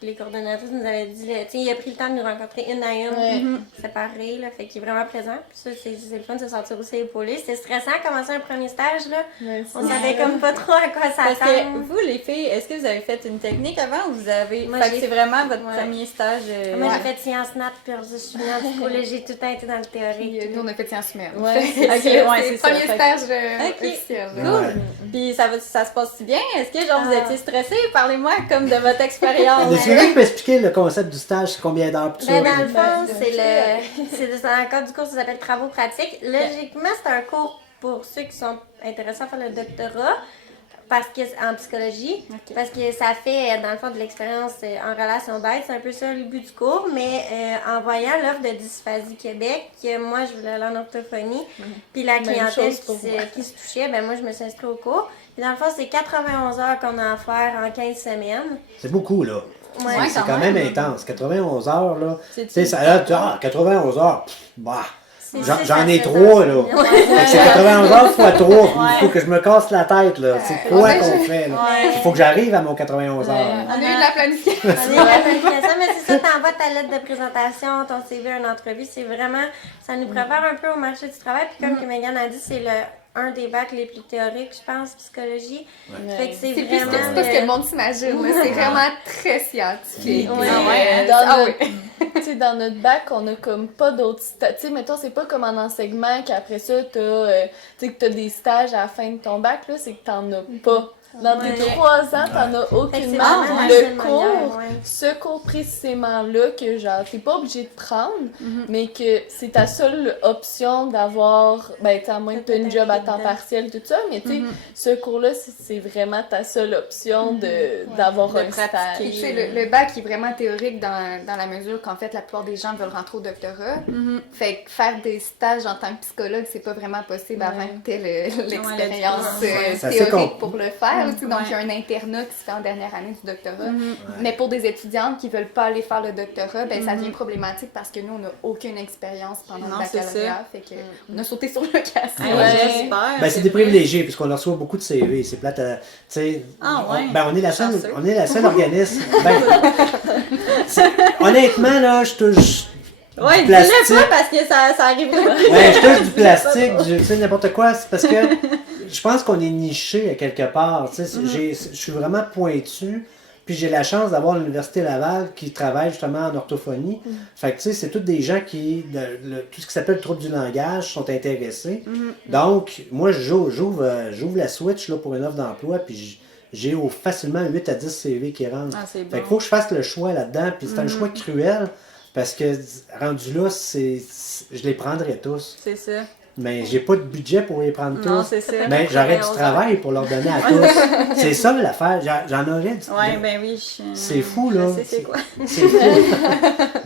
les coordonnatrices nous avaient dit, tu sais, il a pris le temps de nous rencontrer une à une, séparés, là, fait qu'il est vraiment présent. Puis ça, c'est le fun de se sentir aussi épaulé. C'était stressant de commencer un premier stage, là. Ouais, On savait comme pas trop à quoi Parce s'attendre. que vous, les filles, est-ce que vous avez fait une technique avant ou vous avez. Moi, Fait que j'ai- c'est vraiment votre Ouais. premier stage. Moi, j'ai fait sciences nat, puis je suis venue en psychologie, j'ai tout le temps été dans le Puis, théorique. nous, on a fait sciences humaines. Ouais. Ok, ouais, c'est le ça. premier Fait que- stage Ok. officiel. là. Cool. Ouais. Puis ça se passe bien? Est-ce que genre vous Ah. étiez stressé? Parlez-moi comme de votre expérience. Est-ce que quelqu'un peut expliquer le concept du stage, c'est combien d'heures, tout ça? Ben, dans le fond, Ben, c'est dans le cadre du cours, ça s'appelle travaux pratiques. Logiquement, c'est un cours pour ceux qui sont intéressés à faire le doctorat parce que en psychologie, parce que ça fait, dans le fond, de l'expérience en relation d'aide. C'est un peu ça le but du cours, mais en voyant l'offre de Dysphasie Québec, que moi, je voulais aller en orthophonie, puis la clientèle chose pour moi. qui se touchait, ben moi, je me suis inscrite au cours. Puis dans le fond, c'est 91 heures qu'on a à faire en 15 semaines. C'est beaucoup, là. Ouais, C'est quand même intense. 91 heures, là. C'est- Tu sais, ça là, 91 heures, pff, bah. J'en ai 3, là. Fait que c'est 91 heures fois 3. Il faut que je me casse la tête, là. C'est quoi qu'on fait, là? Il faut que j'arrive à mon 91 heures. On a eu de la planification. On est la planification, mais c'est ça, t'envoies ta lettre de présentation, ton CV, une entrevue, c'est vraiment, ça nous prépare un peu au marché du travail. Puis comme que Megan a dit, c'est un des bacs les plus théoriques, je pense, psychologie. Fait que c'est C'est plus vraiment... que, c'est pas ce que le monde s'imagine, là. C'est vraiment très scientifique. Dans notre bac, on a comme pas d'autres stages. Tu sais, mettons, c'est pas comme en enseignement qu'après ça, t'as des stages à la fin de ton bac, là, c'est que t'en as pas. Dans tes 3 ans, t'en as aucunement. Le cours, ce cours précisément-là, que genre, t'es pas obligé de prendre, mais que c'est ta seule option d'avoir, ben, à moins que t'aies une job à temps partiel, tout ça, mais tu sais, ce cours-là, c'est vraiment ta seule option d'avoir un stage. Puis, tu sais, le bac est vraiment théorique dans la mesure qu'en fait, la plupart des gens veulent rentrer au doctorat. Fait que faire des stages en tant que psychologue, c'est pas vraiment possible avant que t'aies l'expérience théorique pour le faire. Donc, il y a un internat qui se fait en dernière année du doctorat. Mais pour des étudiantes qui veulent pas aller faire le doctorat, ben, ça devient problématique parce que nous, on n'a aucune expérience pendant le baccalauréat. Fait que on a sauté sur l'occasion. J'espère. Ben, c'est des privilégiés, puisqu'on reçoit beaucoup de CV. C'est plate à... on est la seule organisme... honnêtement, là, je touche... Ouais, dis-le pas parce que ça arriverait plus. Ouais, je touche du plastique, tu sais, n'importe quoi. C'est parce que je pense qu'on est niché à quelque part. Tu sais, je suis vraiment pointu. Puis j'ai la chance d'avoir l'Université Laval qui travaille justement en orthophonie. Fait que tu sais, c'est tous des gens qui, tout ce qui s'appelle le trouble du langage, sont intéressés. Donc, moi, j'ouvre la switch là, pour une offre d'emploi, puis j'ai facilement 8 à 10 CV qui rentrent. Fait qu'il faut que je fasse le choix là-dedans, puis c'est un choix cruel. Parce que rendu là, je les prendrais tous. C'est ça. Mais j'ai pas de budget pour les prendre tous. Non, c'est ça. Mais j'aurais du travail pour leur donner à tous. C'est ça l'affaire. J'en aurais du Ouais, ben oui. C'est fou, là. Je sais c'est quoi. C'est fou.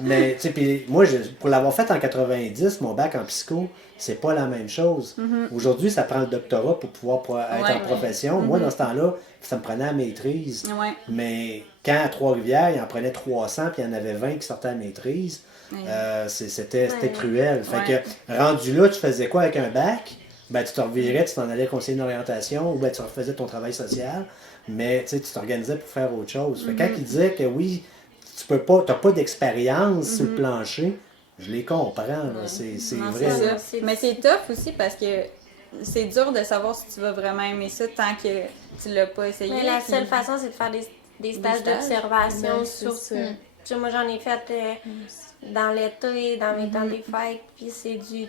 Mais, tu sais, puis moi, pour l'avoir fait en 90, mon bac en psycho, c'est pas la même chose. Aujourd'hui, ça prend le doctorat pour pouvoir être en profession. Moi, dans ce temps-là, ça me prenait à maîtrise. Ouais. Mais quand à Trois-Rivières, il en prenait 300, puis il y en avait 20 qui sortaient à maîtrise, c'était cruel. Fait que, rendu là, tu faisais quoi avec un bac? Ben, tu te revirais, tu t'en allais conseiller d'orientation, ou ben, tu refaisais ton travail social, mais tu t'organisais pour faire autre chose. Fait que quand ils disaient que oui, tu n'as pas d'expérience sur le plancher, je les comprends, là. C'est vrai. C'est ça. Mais c'est tough aussi parce que c'est dur de savoir si tu vas vraiment aimer ça tant que tu l'as pas essayé. Mais la seule façon, c'est de faire des stages d'observation sur... Moi, j'en ai fait dans l'été, dans mes temps des fêtes, puis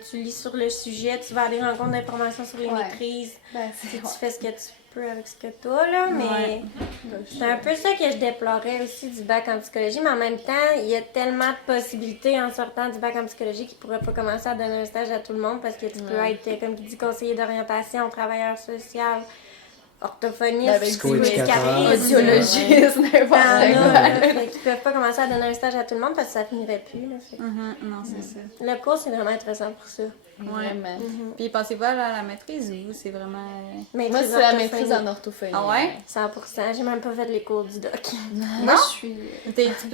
tu lis sur le sujet, tu vas aller rencontrer d'informations sur les maîtrises, tu fais ce que tu peux avec ce que tu as, là, mais c'est un peu ça que je déplorais aussi du bac en psychologie, mais en même temps, il y a tellement de possibilités en sortant du bac en psychologie qu'ils ne pourraient pas commencer à donner un stage à tout le monde, parce que tu peux être, comme tu dis, conseiller d'orientation, travailleur social, orthophoniste, psychoéducateur, audiologiste, n'importe quoi. Ils peuvent pas commencer à donner un stage à tout le monde parce que ça finirait plus. Là, Non, c'est ça. Le cours, c'est vraiment intéressant pour ça. Vraiment. Puis pensez-vous à la maîtrise ou vous, c'est vraiment... Moi, c'est la maîtrise en orthophonie. Ah ouais? 100%. J'ai même pas fait les cours du doc. Moi, je suis...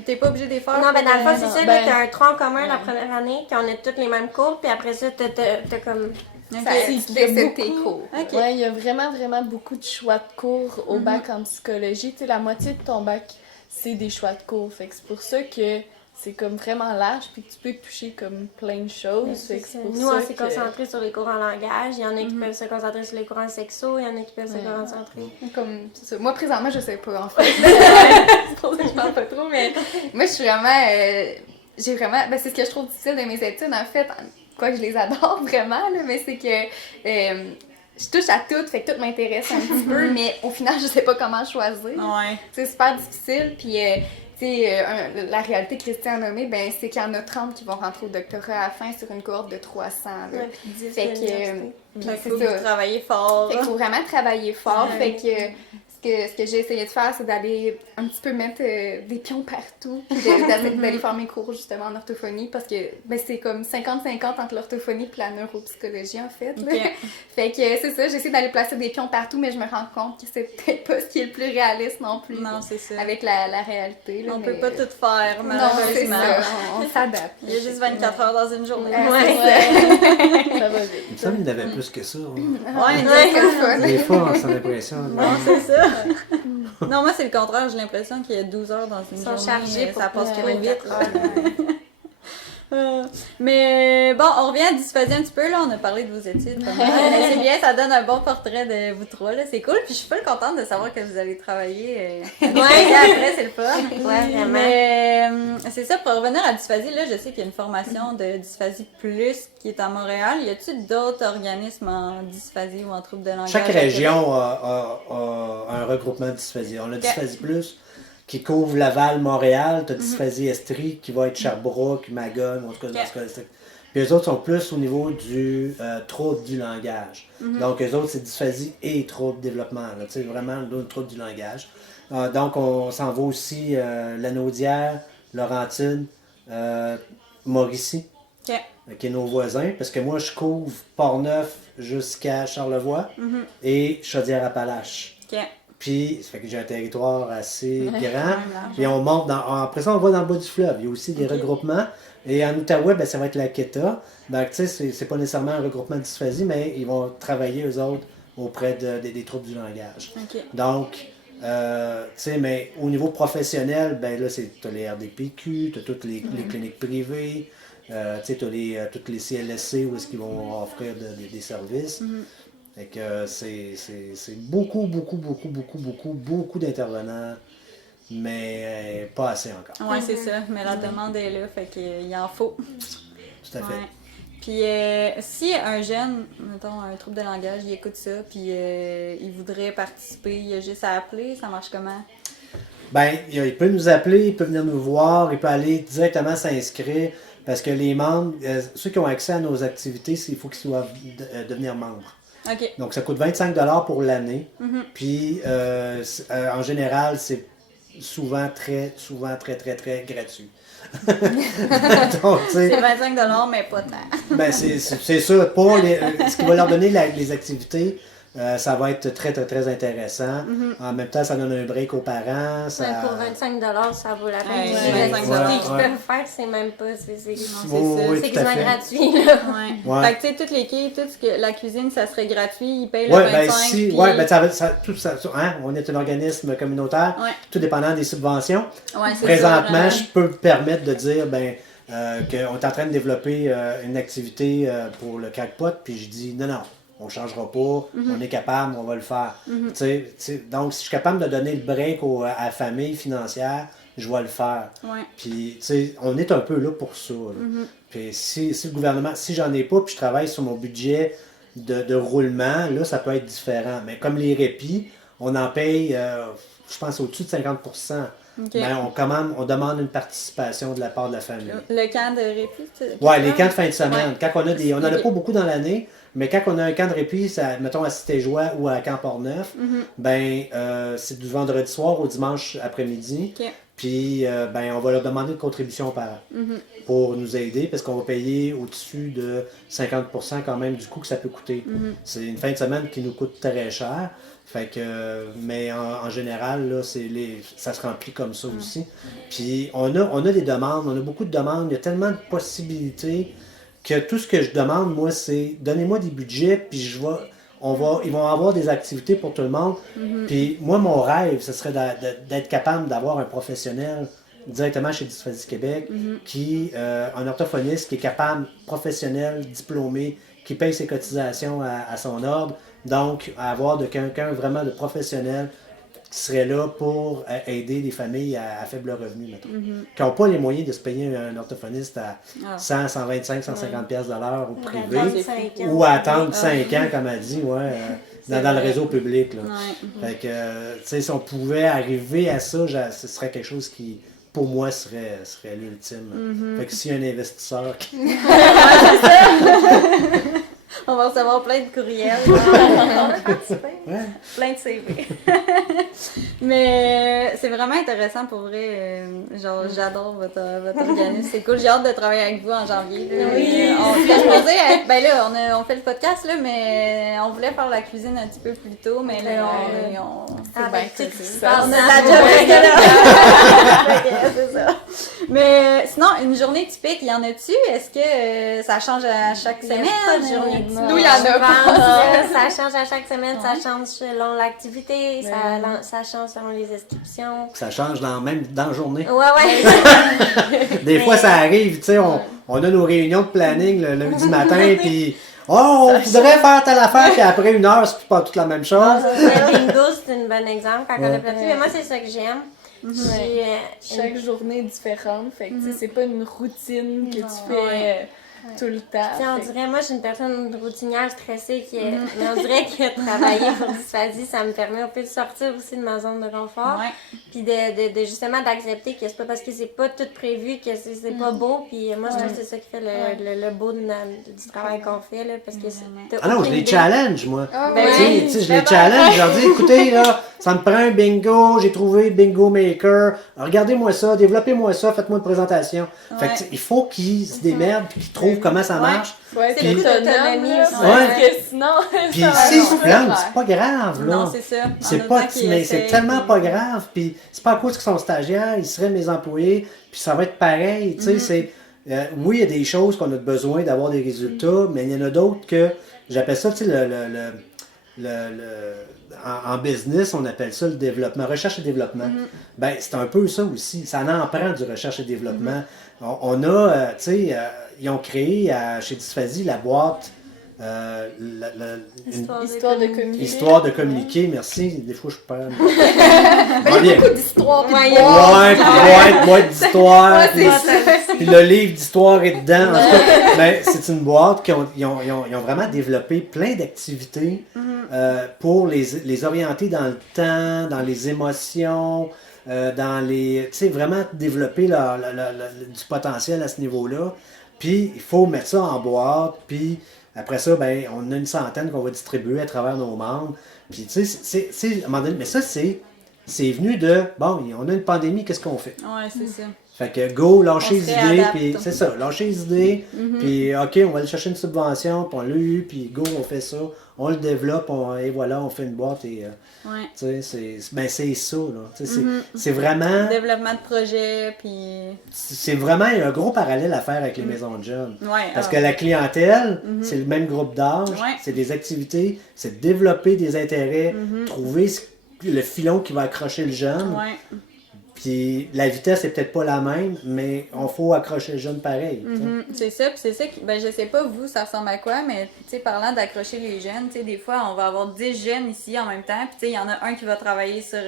T'es pas obligé de les faire? Non, ben dans le fond, c'est ça. Ben, T'as un tronc commun la première année, qu'on a tous les mêmes cours, puis après ça, t'as comme... Ça décide tes cours. OK. Ouais, il y a vraiment, vraiment beaucoup de choix de cours au bac en psychologie. Tu sais, la moitié de ton bac, c'est des choix de cours. Fait que c'est pour ça que c'est comme vraiment large, puis que tu peux toucher comme plein de choses. Fait que c'est pour Nous, ça on s'est concentré sur les cours en langage. Il y en a qui peuvent se concentrer sur les cours en sexo, il y en a qui peuvent se concentrer... Comme, c'est ça. Moi, présentement, je sais pas, en fait. C'est pour ça que je parle pas trop, mais moi, je suis vraiment... j'ai vraiment... Ben, c'est ce que je trouve difficile de mes études, en fait. Quoi que je les adore vraiment, là, mais c'est que je touche à tout, fait que tout m'intéresse un petit peu, mais au final, je sais pas comment choisir. Ouais. C'est super difficile, puis tu sais, la réalité que Christian a nommée, ben, c'est qu'il y en a 30 qui vont rentrer au doctorat à la fin sur une cohorte de 300. Là. Ouais, puis 10 fait que, Il c'est faut ça. travailler fort. Fait qu'il faut vraiment travailler fort, fait que... Ce que j'ai essayé de faire, c'est d'aller un petit peu mettre des pions partout, puis d'aller faire mes cours justement en orthophonie, parce que ben, c'est comme 50-50 entre l'orthophonie et la neuropsychologie en fait. Okay. Fait que c'est ça, j'essaie d'aller placer des pions partout, mais je me rends compte que c'est peut-être pas ce qui est le plus réaliste non plus. Non, c'est ça. Avec la réalité. Là, On mais... peut pas tout faire, Non, c'est malheureusement. ça. s'adapte. Il y a juste 24 heures dans une journée. Ça va vite. Il me semble qu'il y en avait plus que ça. Hein. Ouais, C'est le fun. Des fois, on a l'impression. non, c'est ça. Non, moi, c'est le contraire. J'ai l'impression qu'il y a 12 heures dans une Ils sont journée. chargés Mais pour ça passe plus trop que vite. 24 heures. Mais bon, on revient à dysphasie un petit peu, là, on a parlé de vos études. Mais c'est bien, ça donne un bon portrait de vous trois, là, c'est cool. Puis je suis pas contente de savoir que vous allez travailler après, c'est le fun. Ouais, vraiment. Mais c'est ça, pour revenir à dysphasie, là, je sais qu'il y a une formation de dysphasie plus qui est à Montréal. Y a-t-il d'autres organismes en dysphasie ou en troubles de langage? Chaque région a un regroupement de dysphasie. On a Dysphasie Plus qui couvre Laval, Montréal. Tu as Dysphasie Estrie qui va être Sherbrooke, Magog, en tout cas dans ce cas-là. Puis eux autres sont plus au niveau du trouble du langage. Donc eux autres, c'est dysphasie et trouble développement. Tu sais, vraiment le trouble du langage. Donc on s'en va aussi Lanaudière, Laurentide, Mauricie, qui est nos voisins. Parce que moi, je couvre Portneuf jusqu'à Charlevoix et Chaudière-Appalaches. Puis, ça fait que j'ai un territoire assez grand. Puis on monte après ça, on va dans le bas du fleuve. Il y a aussi des regroupements. Et en Outaouais, ben, ça va être la KETA. Donc, tu sais, c'est pas nécessairement un regroupement de dysphasie, mais ils vont travailler, eux autres, auprès des troubles du langage. Donc, tu sais, mais au niveau professionnel, ben là, t'as les RDPQ, t'as toutes les cliniques privées, tu sais, t'as toutes les CLSC où est-ce qu'ils vont offrir des services. Fait que c'est beaucoup d'intervenants, mais pas assez encore. Ouais, c'est ça. Mais la demande est là, fait qu'il en faut. Tout à fait. Puis si un jeune, mettons, un trouble de langage, il écoute ça, puis il voudrait participer, il a juste à appeler, ça marche comment? Ben, il peut nous appeler, il peut venir nous voir, il peut aller directement s'inscrire, parce que les membres, ceux qui ont accès à nos activités, il faut qu'ils soient devenir membres. OK. Donc, ça coûte 25 $ pour l'année. Puis, en général, c'est souvent très gratuit. Donc, c'est 25 $, mais pas tant. Ben, c'est ça. Pour ce qui va leur donner les activités, ça va être très intéressant. En même temps, ça donne un break aux parents. Ça... Pour 25 $, ça vaut la peine. Ouais, Les 25 activités qu'ils $, peuvent faire, c'est même pas. C'est tout à quasiment fait. gratuit. Là. Ouais. Fait que, tu sais, toutes les quilles, tout ce que la cuisine, ça serait gratuit, ils payent le 25 puis... on est un organisme communautaire, tout dépendant des subventions. Présentement, je peux me permettre de dire, qu'on est en train de développer une activité pour le crackpot, puis je dis, non, on ne changera pas, on est capable, on va le faire. Donc, si je suis capable de donner le break à la famille financière, je vais le faire. Puis, on est un peu là pour ça. Là. Puis, si le gouvernement, si j'en ai pas, puis je travaille sur mon budget de roulement, là, ça peut être différent. Mais comme les répits, on en paye, je pense, au-dessus de 50%. Ben, on demande une participation de la part de la famille. Le camp de répit, les camps de fin de semaine. Quand on n'en a pas beaucoup dans l'année, mais quand on a un camp de répit, mettons à Cité-Joie ou à Camp Portneuf, c'est du vendredi soir au dimanche après-midi. Puis, on va leur demander une contribution par an pour nous aider parce qu'on va payer au-dessus de 50% quand même du coût que ça peut coûter. C'est une fin de semaine qui nous coûte très cher. Fait que, mais en général, là, ça se remplit comme ça aussi. Puis on a des demandes, on a beaucoup de demandes, il y a tellement de possibilités que tout ce que je demande, moi, c'est donnez-moi des budgets, puis ils vont avoir des activités pour tout le monde. Puis moi, mon rêve, ce serait d'être capable d'avoir un professionnel directement chez Dysphasie Québec, un orthophoniste qui est capable, professionnel, diplômé, qui paye ses cotisations à son ordre. Donc, avoir de quelqu'un vraiment de professionnel qui serait là pour aider les familles à faible revenu, mettons. Qui n'ont pas les moyens de se payer un orthophoniste à 100, 125, 150 $ de l'heure au privé, ou à attendre 5 ans, comme elle dit, dans le réseau public. Là. Fait que, tu sais, si on pouvait arriver à ça, ce serait quelque chose qui, pour moi, serait l'ultime. Fait que s'il y a un investisseur qui... On va recevoir plein de courriels. Plein de CV. Mais c'est vraiment intéressant pour vrai. J'adore votre organisme. C'est cool. J'ai hâte de travailler avec vous en janvier. Là. On fait le podcast, là, mais on voulait faire la cuisine un petit peu plus tôt. Mais là, on avec tout ce qui se on passe. a la job là. C'est ça. Mais sinon, une journée typique, y en a-tu? Est-ce que ça change à chaque Il y a semaine? pas de journée typique. Nous, il y en a Je pas. pense que ça change à chaque semaine, Ouais. ça change selon l'activité, ça change selon les inscriptions. Ça change même dans la journée. Ouais. Des fois, ça arrive, tu sais, on a nos réunions de planning le lundi matin, puis oh, on voudrait faire telle affaire, puis après 1 heure, c'est pas toute la même chose. Le bingo, c'est un bon exemple quand on a planifié. Mais moi, c'est ça que j'aime. J'ai, Chaque journée est différente, fait que tu sais, c'est pas une routine que tu fais tout le temps. Tu sais, on fait que- dirait, moi, je suis une personne routinière, stressée, mais on dirait que travailler pour dysphasie, ça me permet un peu de sortir aussi de ma zone de confort. Ouais. Puis de justement d'accepter que c'est pas parce que c'est pas tout prévu que c'est pas beau. Puis moi, je trouve que c'est ça qui fait le beau du travail qu'on fait, là, parce que t'as Ah non, je aucune les idée. challenge, moi. Ah, Ben Tu sais, oui, tu sais, je les challenge, je leur dis, écoutez, là, ça me prend un bingo, j'ai trouvé Bingo Maker, regardez-moi ça, développez-moi ça, faites-moi une présentation. Fait que, Ouais. tu sais, il faut qu'ils se démerdent puis qu'ils trouvent comment ça marche. Faut être C'est beaucoup autonome, d'autonomie là, aussi. parce que sinon, Puis ça va s'ils se pas plantent, faire. c'est pas grave, là. Non, c'est ça. C'est En pas, autant qu'ils mais c'est essayent, tellement puis- pas grave, puis c'est pas à cause qu'ils sont stagiaires, ils seraient mes employés, puis ça va être pareil, tu sais, c'est... oui, il y a des choses qu'on a besoin d'avoir des résultats, mais il y en a d'autres que, j'appelle ça, tu sais, en business, on appelle ça le développement, recherche et développement. Ben, c'est un peu ça aussi, ça en prend du recherche et développement. On a, tu sais, ils ont créé chez Dysphasie la boîte, Histoire de communiquer. Histoire de communiquer, merci. Des fois, je perds. Il y a beaucoup d'histoires. puis de Ouais, il y a boîtes. Ouais, puis boîte d'histoire. Ouais, puis- c'est Puis le livre d'histoire est dedans. En tout cas, ben, c'est une boîte qui ils ont vraiment développé plein d'activités pour les orienter dans le temps, dans les émotions, dans les. Tu sais, vraiment développer du potentiel à ce niveau-là. Puis il faut mettre ça en boîte. Puis après ça, ben, on a une centaine qu'on va distribuer à travers nos membres. Puis tu sais, à un moment donné, mais ça, c'est venu de. Bon, on a une pandémie, qu'est-ce qu'on fait? Ouais, c'est ça. Fait que go, lâcher On les se idées, réadapte. puis c'est ça, lâcher les idées, puis ok, on va aller chercher une subvention, puis on l'a eu, puis go, on fait ça, on le développe, et voilà, on fait une boîte, et Ouais. tu sais, c'est ça, là, tu sais, c'est vraiment, Développement de projet, puis. c'est vraiment un gros parallèle à faire avec les maisons de jeunes. Ouais. Parce ah. que la clientèle, c'est le même groupe d'âge, Ouais. c'est des activités, c'est de développer des intérêts, trouver le filon qui va accrocher le jeune. Ouais. Puis la vitesse est peut-être pas la même, mais on faut accrocher le jeune pareil. tu sais. C'est ça, puis c'est ça qui, ben je sais pas vous ça ressemble à quoi, mais tu sais parlant d'accrocher les jeunes, tu sais des fois on va avoir 10 jeunes ici en même temps, puis tu sais il y en a un qui va travailler sur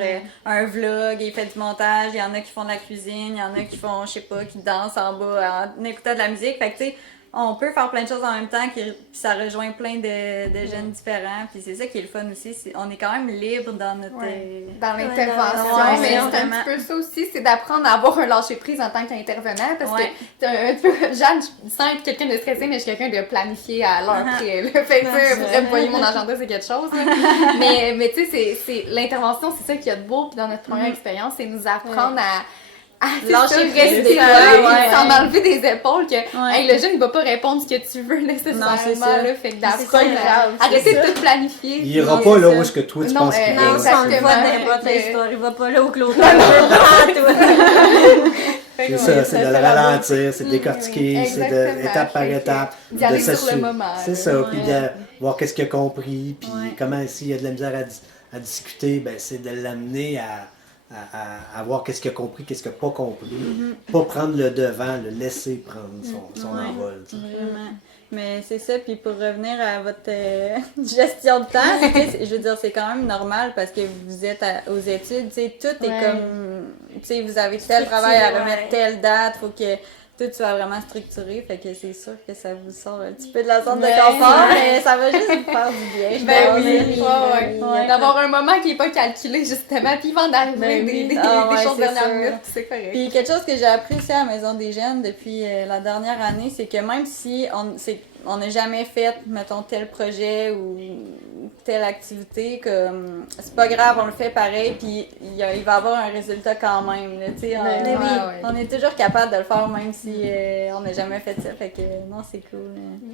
un vlog, il fait du montage, il y en a qui font de la cuisine, il y en a qui font je sais pas qui dansent en bas en écoutant de la musique, fait que tu sais on peut faire plein de choses en même temps, puis ça rejoint plein de jeunes différents, puis c'est ça qui est le fun aussi, on est quand même libre dans notre... Ouais. Dans Ouais, l'intervention, mais c'est un vraiment. petit peu ça aussi, c'est d'apprendre à avoir un lâcher-prise en tant qu'intervenant, parce Ouais. que t'es un peu, Jeanne, sans être quelqu'un de stressé, mais je suis quelqu'un de planifié à l'heure près, là. Fait que ça, vous voyez mon agenda, c'est quelque chose, là. mais tu sais, c'est l'intervention, c'est ça qu'il y a de beau, puis dans notre première expérience, c'est nous apprendre à Lâcher prise, rester ouais, là, ouais. s'en enlever des épaules, que Ouais. hey, le jeune, il va pas répondre ce que tu veux nécessairement, Non, c'est ça. là. Fait que C'est d'apprendre pas à arrêter de tout planifier. Il ira Non, pas c'est là ça. où est-ce que toi tu Non, penses qu'il Non, va. ça, on le voit Exactement. n'importe Fait que- histoire. Il va pas là au clôture. C'est ça, c'est de le ralentir, c'est de décortiquer, c'est Exactement. d'étape par Fait que étape. d'y aller de sur le s'assurer. moment, C'est là. ça, Ouais. puis de voir qu'est-ce qu'il a compris, puis Ouais. comment s'il y a de la misère à discuter, ben c'est de l'amener à voir qu'est-ce qu'il a compris, qu'est-ce qu'il n'a pas compris. Pas prendre le devant, le laisser prendre son Ouais. envol. tu sais. Vraiment. Mais c'est ça, puis pour revenir à votre gestion de temps, tu sais, je veux dire, c'est quand même normal parce que vous êtes aux études, tu sais, tout est Ouais. comme, tu sais, vous avez tel travail à remettre ouais. telle date, faut que tout soit vraiment structuré, fait que c'est sûr que ça vous sort un petit peu de la zone Ouais. de confort, mais ça va juste vous faire du bien. je Ben pense. oui, ouais. Ouais. D'avoir un moment qui n'est pas calculé, justement, puis il va en arriver Ben oui. des Ah ouais, choses c'est dernière sûr. minute, puis c'est correct. Puis quelque chose que j'ai appris aussi à la Maison des Jeunes depuis la dernière année, c'est que même si on n'a jamais fait, mettons, tel projet ou telle activité, comme c'est pas grave, on le fait pareil, puis il va y avoir un résultat quand même. Là, tu sais, Ben oui. on est toujours capable de le faire même si on n'a jamais fait ça. Fait que non, c'est cool.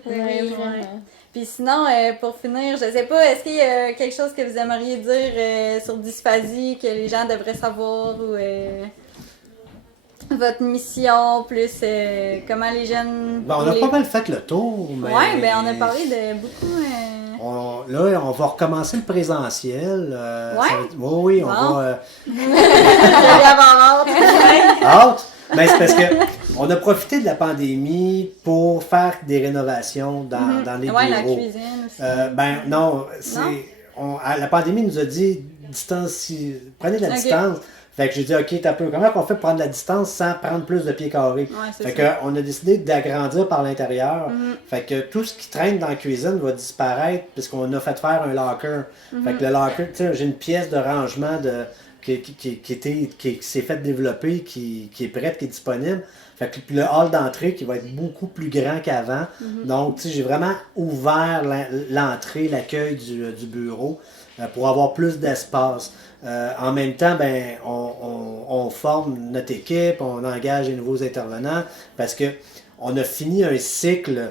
Ouais, vraiment. Puis sinon, pour finir, je sais pas, est-ce qu'il y a quelque chose que vous aimeriez dire sur dysphasie que les gens devraient savoir ou votre mission, plus comment les jeunes... Ben, on a pas mal fait le tour, mais... Ouais, ben on a parlé de beaucoup... Là, on va recommencer le présentiel. Ouais? Oui, on Bon. va... J'allais avoir hâte. Hâte! Mais c'est parce que on a profité de la pandémie pour faire des rénovations dans les Ouais, la bureaux. cuisine aussi. Ben non, la pandémie nous a dit prenez de la Ok. distance. Fait que j'ai dit, OK, t'as peu. Comment on fait pour prendre la distance sans prendre plus de pieds carrés? Ouais, c'est Fait ça. qu'on a décidé d'agrandir par l'intérieur. Fait que tout ce qui traîne dans la cuisine va disparaître puisqu'on a fait faire un locker. Fait que le locker, tu sais, j'ai une pièce de rangement qui s'est fait développer, qui est prête, qui est disponible. Fait que puis le hall d'entrée qui va être beaucoup plus grand qu'avant. Donc, tu sais, j'ai vraiment ouvert l'entrée, l'accueil du bureau pour avoir plus d'espace. En même temps, ben, on forme notre équipe, on engage des nouveaux intervenants parce que on a fini un cycle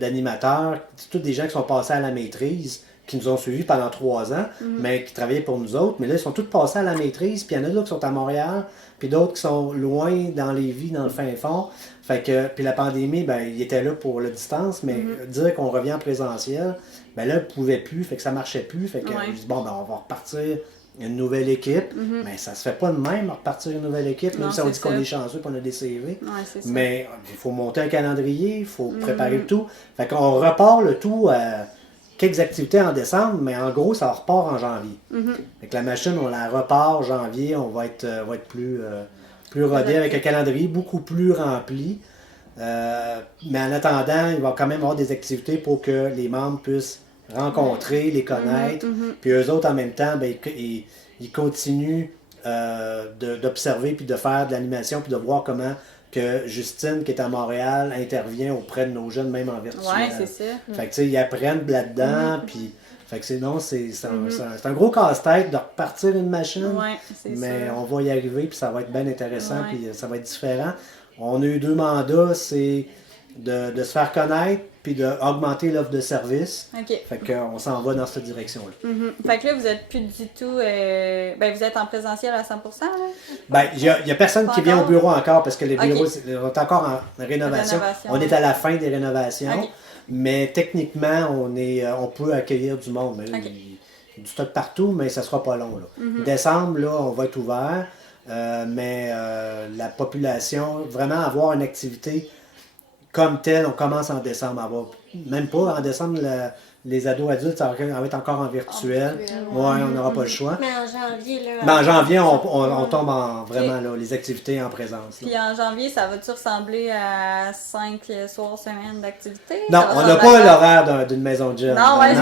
d'animateurs. C'est tous des gens qui sont passés à la maîtrise, qui nous ont suivis pendant 3 ans, mais qui travaillaient pour nous autres. Mais là, ils sont tous passés à la maîtrise, puis il y en a d'autres qui sont à Montréal, puis d'autres qui sont loin dans Lévis, dans le fin fond. Fait que, puis la pandémie, ben, il était là pour la distance, mais dire qu'on revient en présentiel, ben là, on ne pouvait plus, fait que ça marchait plus. Fait que je dis, bon, ben, on va repartir une nouvelle équipe. Mais ça se fait pas de même, repartir une nouvelle équipe, même Non, si on c'est dit qu'on ça. est chanceux et qu'on a des CV. Ouais, c'est ça. Mais il faut monter un calendrier, il faut préparer le tout. Fait qu'on repart le tout à quelques activités en décembre, mais en gros, ça repart en janvier. Fait que la machine, on la repart en janvier, on va être plus rodé avec un calendrier beaucoup plus rempli. Mais en attendant, il va quand même avoir des activités pour que les membres puissent rencontrer, les connaître. Puis eux autres, en même temps, ben, ils continuent d'observer puis de faire de l'animation puis de voir comment que Justine, qui est à Montréal, intervient auprès de nos jeunes, même en virtuel. Ouais, c'est ça. Fait que, tu sais, ils apprennent là-dedans, puis... Fait que c'est un gros casse-tête de repartir une machine, Ouais, c'est mais ça. on va y arriver, puis ça va être bien intéressant, Ouais. puis ça va être différent. On a eu 2 mandats, c'est de se faire connaître, puis d'augmenter l'offre de service. OK. Fait qu'on s'en va dans cette direction-là. Fait que là, vous êtes plus du tout... ben, vous êtes en présentiel à 100%, là? Ben, il y a personne Pas qui vient au encore? bureau encore, parce que les bureaux, Ok. on est encore en rénovation. Rénovation. On est à la fin des rénovations, Ok. mais techniquement, on peut accueillir du monde. Mais Ok. il y a du stock partout, mais ça sera pas long. Là. Décembre, là, on va être ouvert, mais la population, vraiment avoir une activité comme telle, on commence en décembre à avoir. Même pas en décembre, les ados adultes, ça va être encore en virtuel. virtuel, Ouais, on n'aura pas le choix. Mais en janvier, là. Mais en janvier, on tombe vraiment là, les activités en présence. là. Puis en janvier, ça va-tu ressembler à 5 soirs semaine d'activité? Non, Ça va on n'a ressembler pas à- l'horaire d'une maison de jeunes. Non, ouais,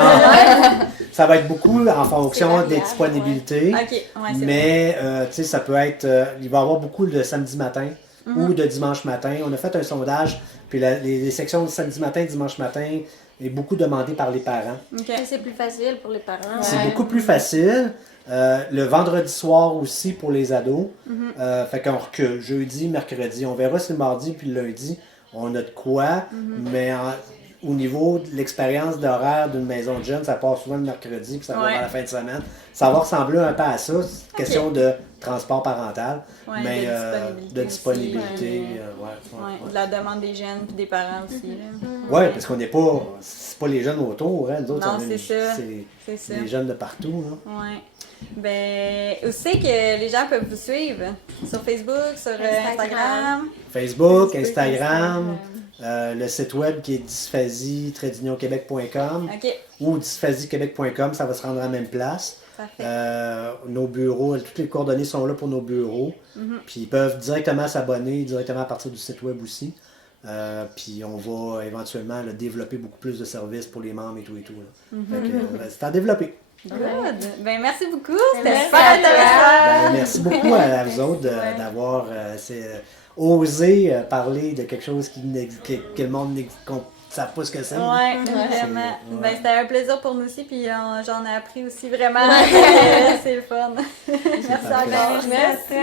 Ça va être beaucoup en fonction variable, des disponibilités. OK, ouais, c'est Mais, tu sais, ça peut être... il va y avoir beaucoup de samedi matin ou de dimanche matin. On a fait un sondage, puis les sections de samedi matin, dimanche matin est beaucoup demandée par les parents. OK. Mais c'est plus facile pour les parents. C'est beaucoup plus facile. Le vendredi soir aussi pour les ados. Fait qu'on recule. Jeudi, mercredi. On verra si le mardi puis le lundi, on a de quoi. Mais au niveau de l'expérience d'horaire d'une maison de jeunes, ça part souvent le mercredi puis ça va Ouais. vers la fin de semaine. Ça va ressembler un peu à ça. C'est une question de transport parental. Ouais, mais de disponibilité de disponibilité. aussi, Ouais, de la demande des jeunes puis des parents aussi. Là. Ouais, parce qu'on n'est pas. C'est pas les jeunes autour, hein. Nous autres, Non, on est- c'est ça. c'est C'est ça. des jeunes de partout. Là. Ouais. Ben, où c'est que les gens peuvent vous suivre? Sur Facebook, sur Instagram? Facebook, Instagram, le site web qui est dysphasie-québec.com OK, ou dysphasiequebec.com, ça va se rendre à la même place. parfait. Nos bureaux, toutes les coordonnées sont là pour nos bureaux. Puis ils peuvent directement s'abonner, directement à partir du site web aussi. Puis on va éventuellement là, développer beaucoup plus de services pour les membres et tout. Là. Fait que, c'est à développer. Good. Ben, merci beaucoup. C'était Merci super à toi. intéressant. Ben, merci beaucoup à vous autres d'avoir osé parler de quelque chose que le monde ne savent pas ce que c'est. Ouais, vraiment. C'est- Ben, c'était un plaisir pour nous aussi, puis j'en ai appris aussi vraiment. C'est le fun. Merci parfait. encore. Merci.